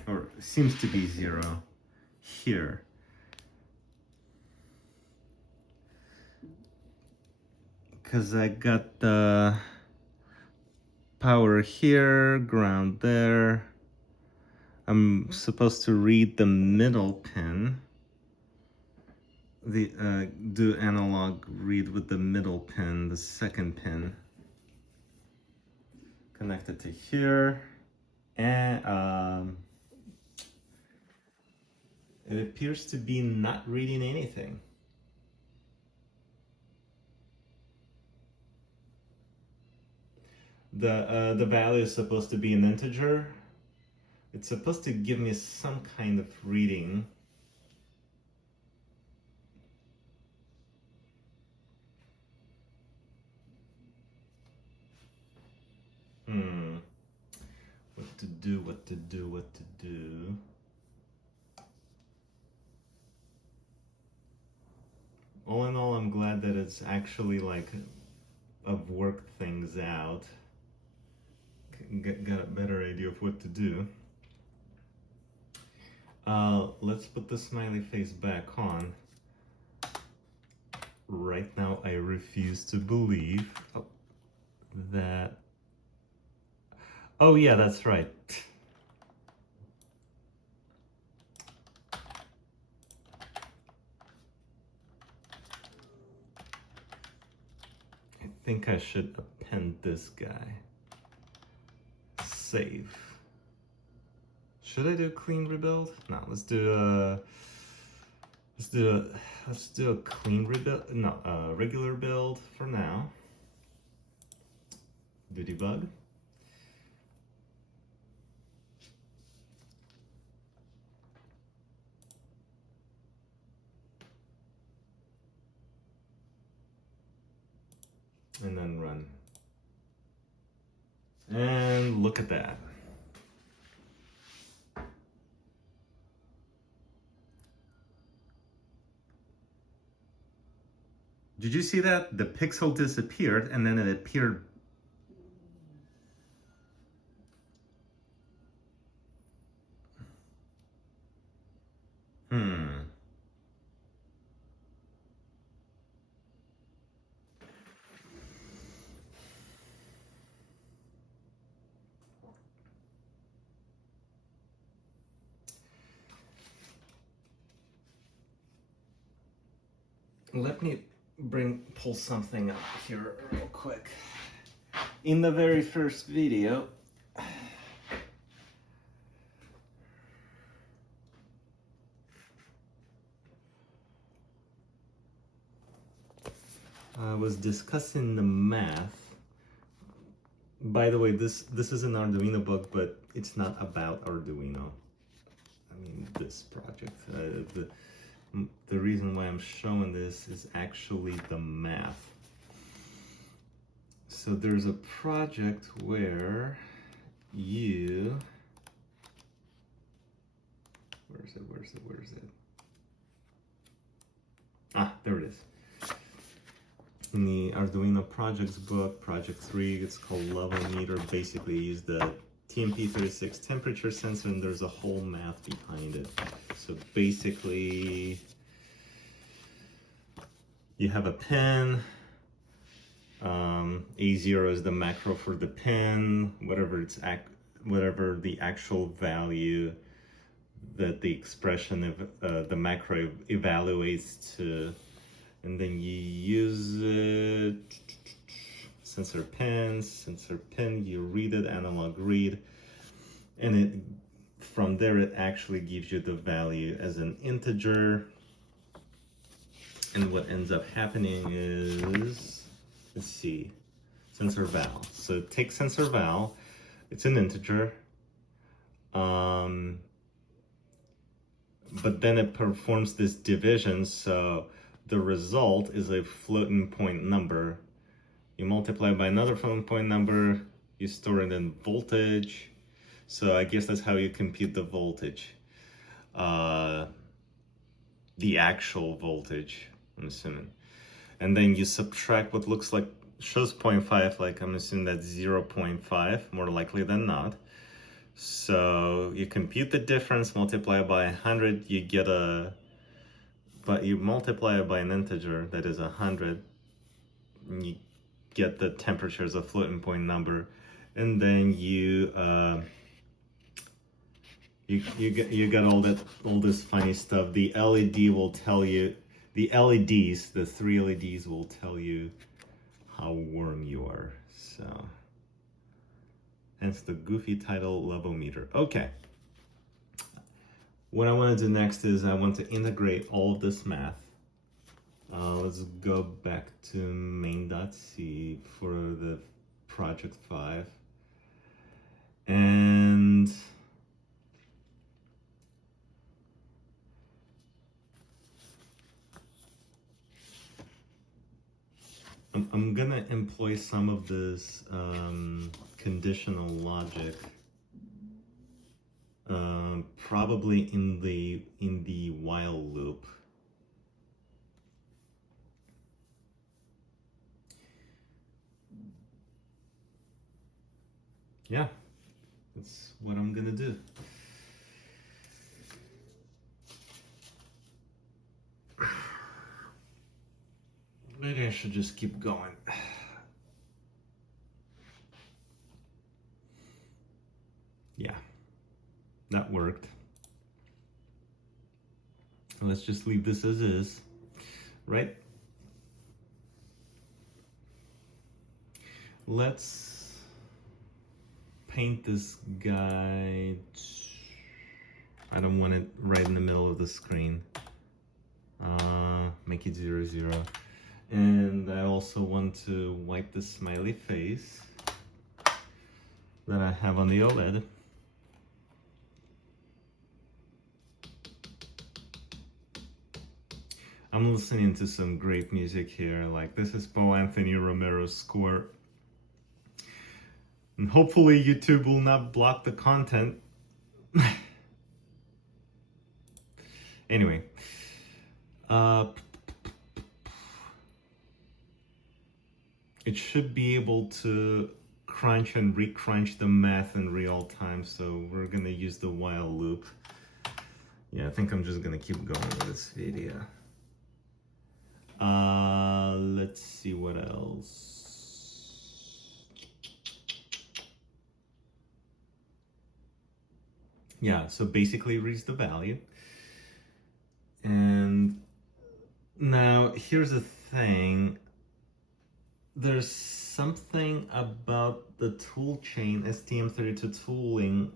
Or seems to be 0 here. Because I got the power here, ground there. I'm supposed to read the middle pin, do analog read with the middle pin, the second pin. Connect it to here, and it appears to be not reading anything. The value is supposed to be an integer. It's supposed to give me some kind of reading. What to do, what to do, what to do. All in all, I'm glad that it's actually like I've worked things out. Got a better idea of what to do. Let's put the smiley face back on. Right now, I refuse to believe that. Oh yeah, that's right. I think I should append this guy. Save. Should I do a clean rebuild? No, let's do a clean rebuild. No, regular build for now. Do debug. And then run. And look at that. Did you see that? The pixel disappeared and then it appeared. Let me pull something up here real quick. In the very first video, I was discussing the math. By the way, this is an Arduino book, but it's not about Arduino. I mean, this project. The reason why I'm showing this is actually the math. So there's a project where you, where is it? Ah, there it is. In the Arduino projects book, project 3, it's called level meter. Basically, you use the TMP36 temperature sensor, and there's a whole math behind it. So basically, you have a pin. A0 is the macro for the pin. Whatever the actual value that the expression of the macro evaluates to, and then you use it. Sensor pin, you read it, analog read, and from there it actually gives you the value as an integer. And what ends up happening is, let's see, sensor val. So take sensor val, it's an integer, but then it performs this division, so the result is a floating point number. You multiply by another floating point number, you store it in voltage. So I guess that's how you compute the voltage. The actual voltage, I'm assuming. And then you subtract what looks like, shows 0.5, like I'm assuming that's 0.5, more likely than not. So you compute the difference, multiply by 100, you get but you multiply it by an integer that is 100, and you get the temperature as a floating point number, and then you You got all this funny stuff. The LED will tell you, the LEDs, the 3 LEDs will tell you how warm you are. So hence the goofy title, levometer. Okay. What I want to do next is I want to integrate all of this math. Let's go back to main.c for the project 5. And I'm gonna employ some of this conditional logic, probably in the while loop. Yeah, that's what I'm gonna do. Maybe I should just keep going. Yeah, that worked. Let's just leave this as is, right? Let's paint this guy. I don't want it right in the middle of the screen. Make it 0, 0. And I also want to wipe the smiley face that I have on the OLED. I'm listening to some great music here, like this is Paul Anthony Romero's score. And hopefully YouTube will not block the content. Anyway. It should be able to crunch and recrunch the math in real time, so we're gonna use the while loop. Yeah, I think I'm just gonna keep going with this video. Let's see what else. Yeah, so basically reads the value. And now here's the thing. There's something about the toolchain STM32 tooling.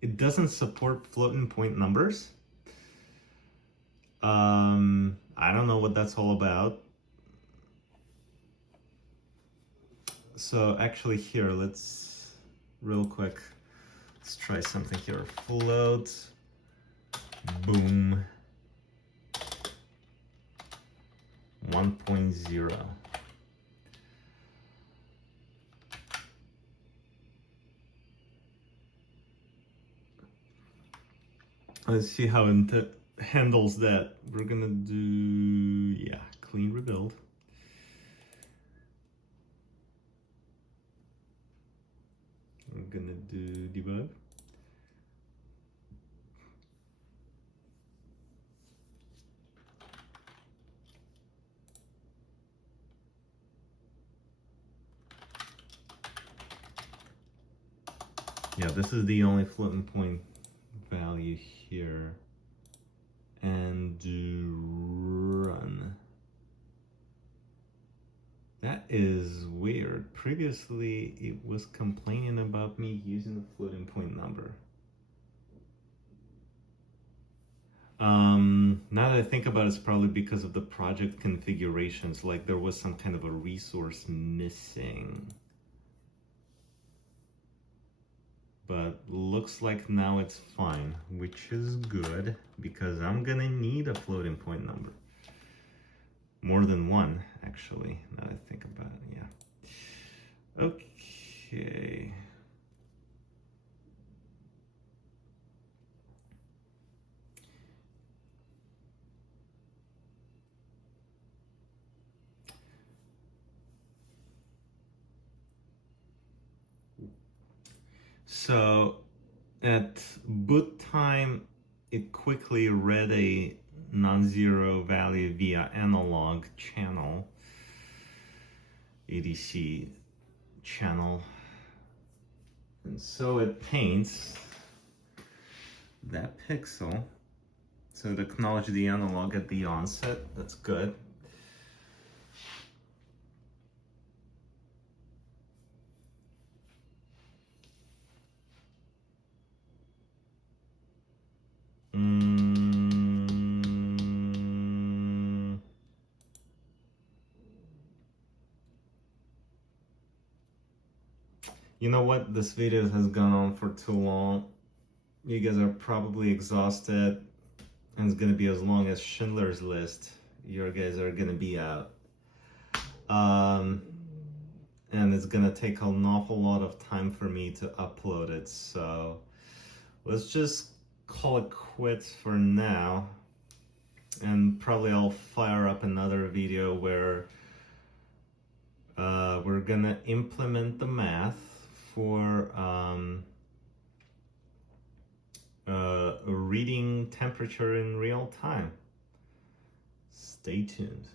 It doesn't support floating point numbers. I don't know what that's all about. So actually here, let's real quick, let's try something here. Float, boom, 1.0. Let's see how it handles that. We're gonna do, yeah, clean rebuild. We're gonna do debug. Yeah, this is the only floating point value here. And do run. That is weird. Previously, it was complaining about me using the floating point number. Now that I think about it, it's probably because of the project configurations, like there was some kind of a resource missing. But looks like now it's fine, which is good because I'm gonna need a floating point number. More than one, actually, now that I think about it, yeah. Okay. So at boot time, it quickly read a non-zero value via analog channel, ADC channel. And so it paints that pixel. So it acknowledged the analog at the onset. That's good. You know what? This video has gone on for too long. You guys are probably exhausted, and it's gonna be as long as Schindler's List. You guys are gonna be out. And it's gonna take an awful lot of time for me to upload it, so let's just call it quits for now. And probably I'll fire up another video where we're gonna implement the math for reading temperature in real time. Stay tuned.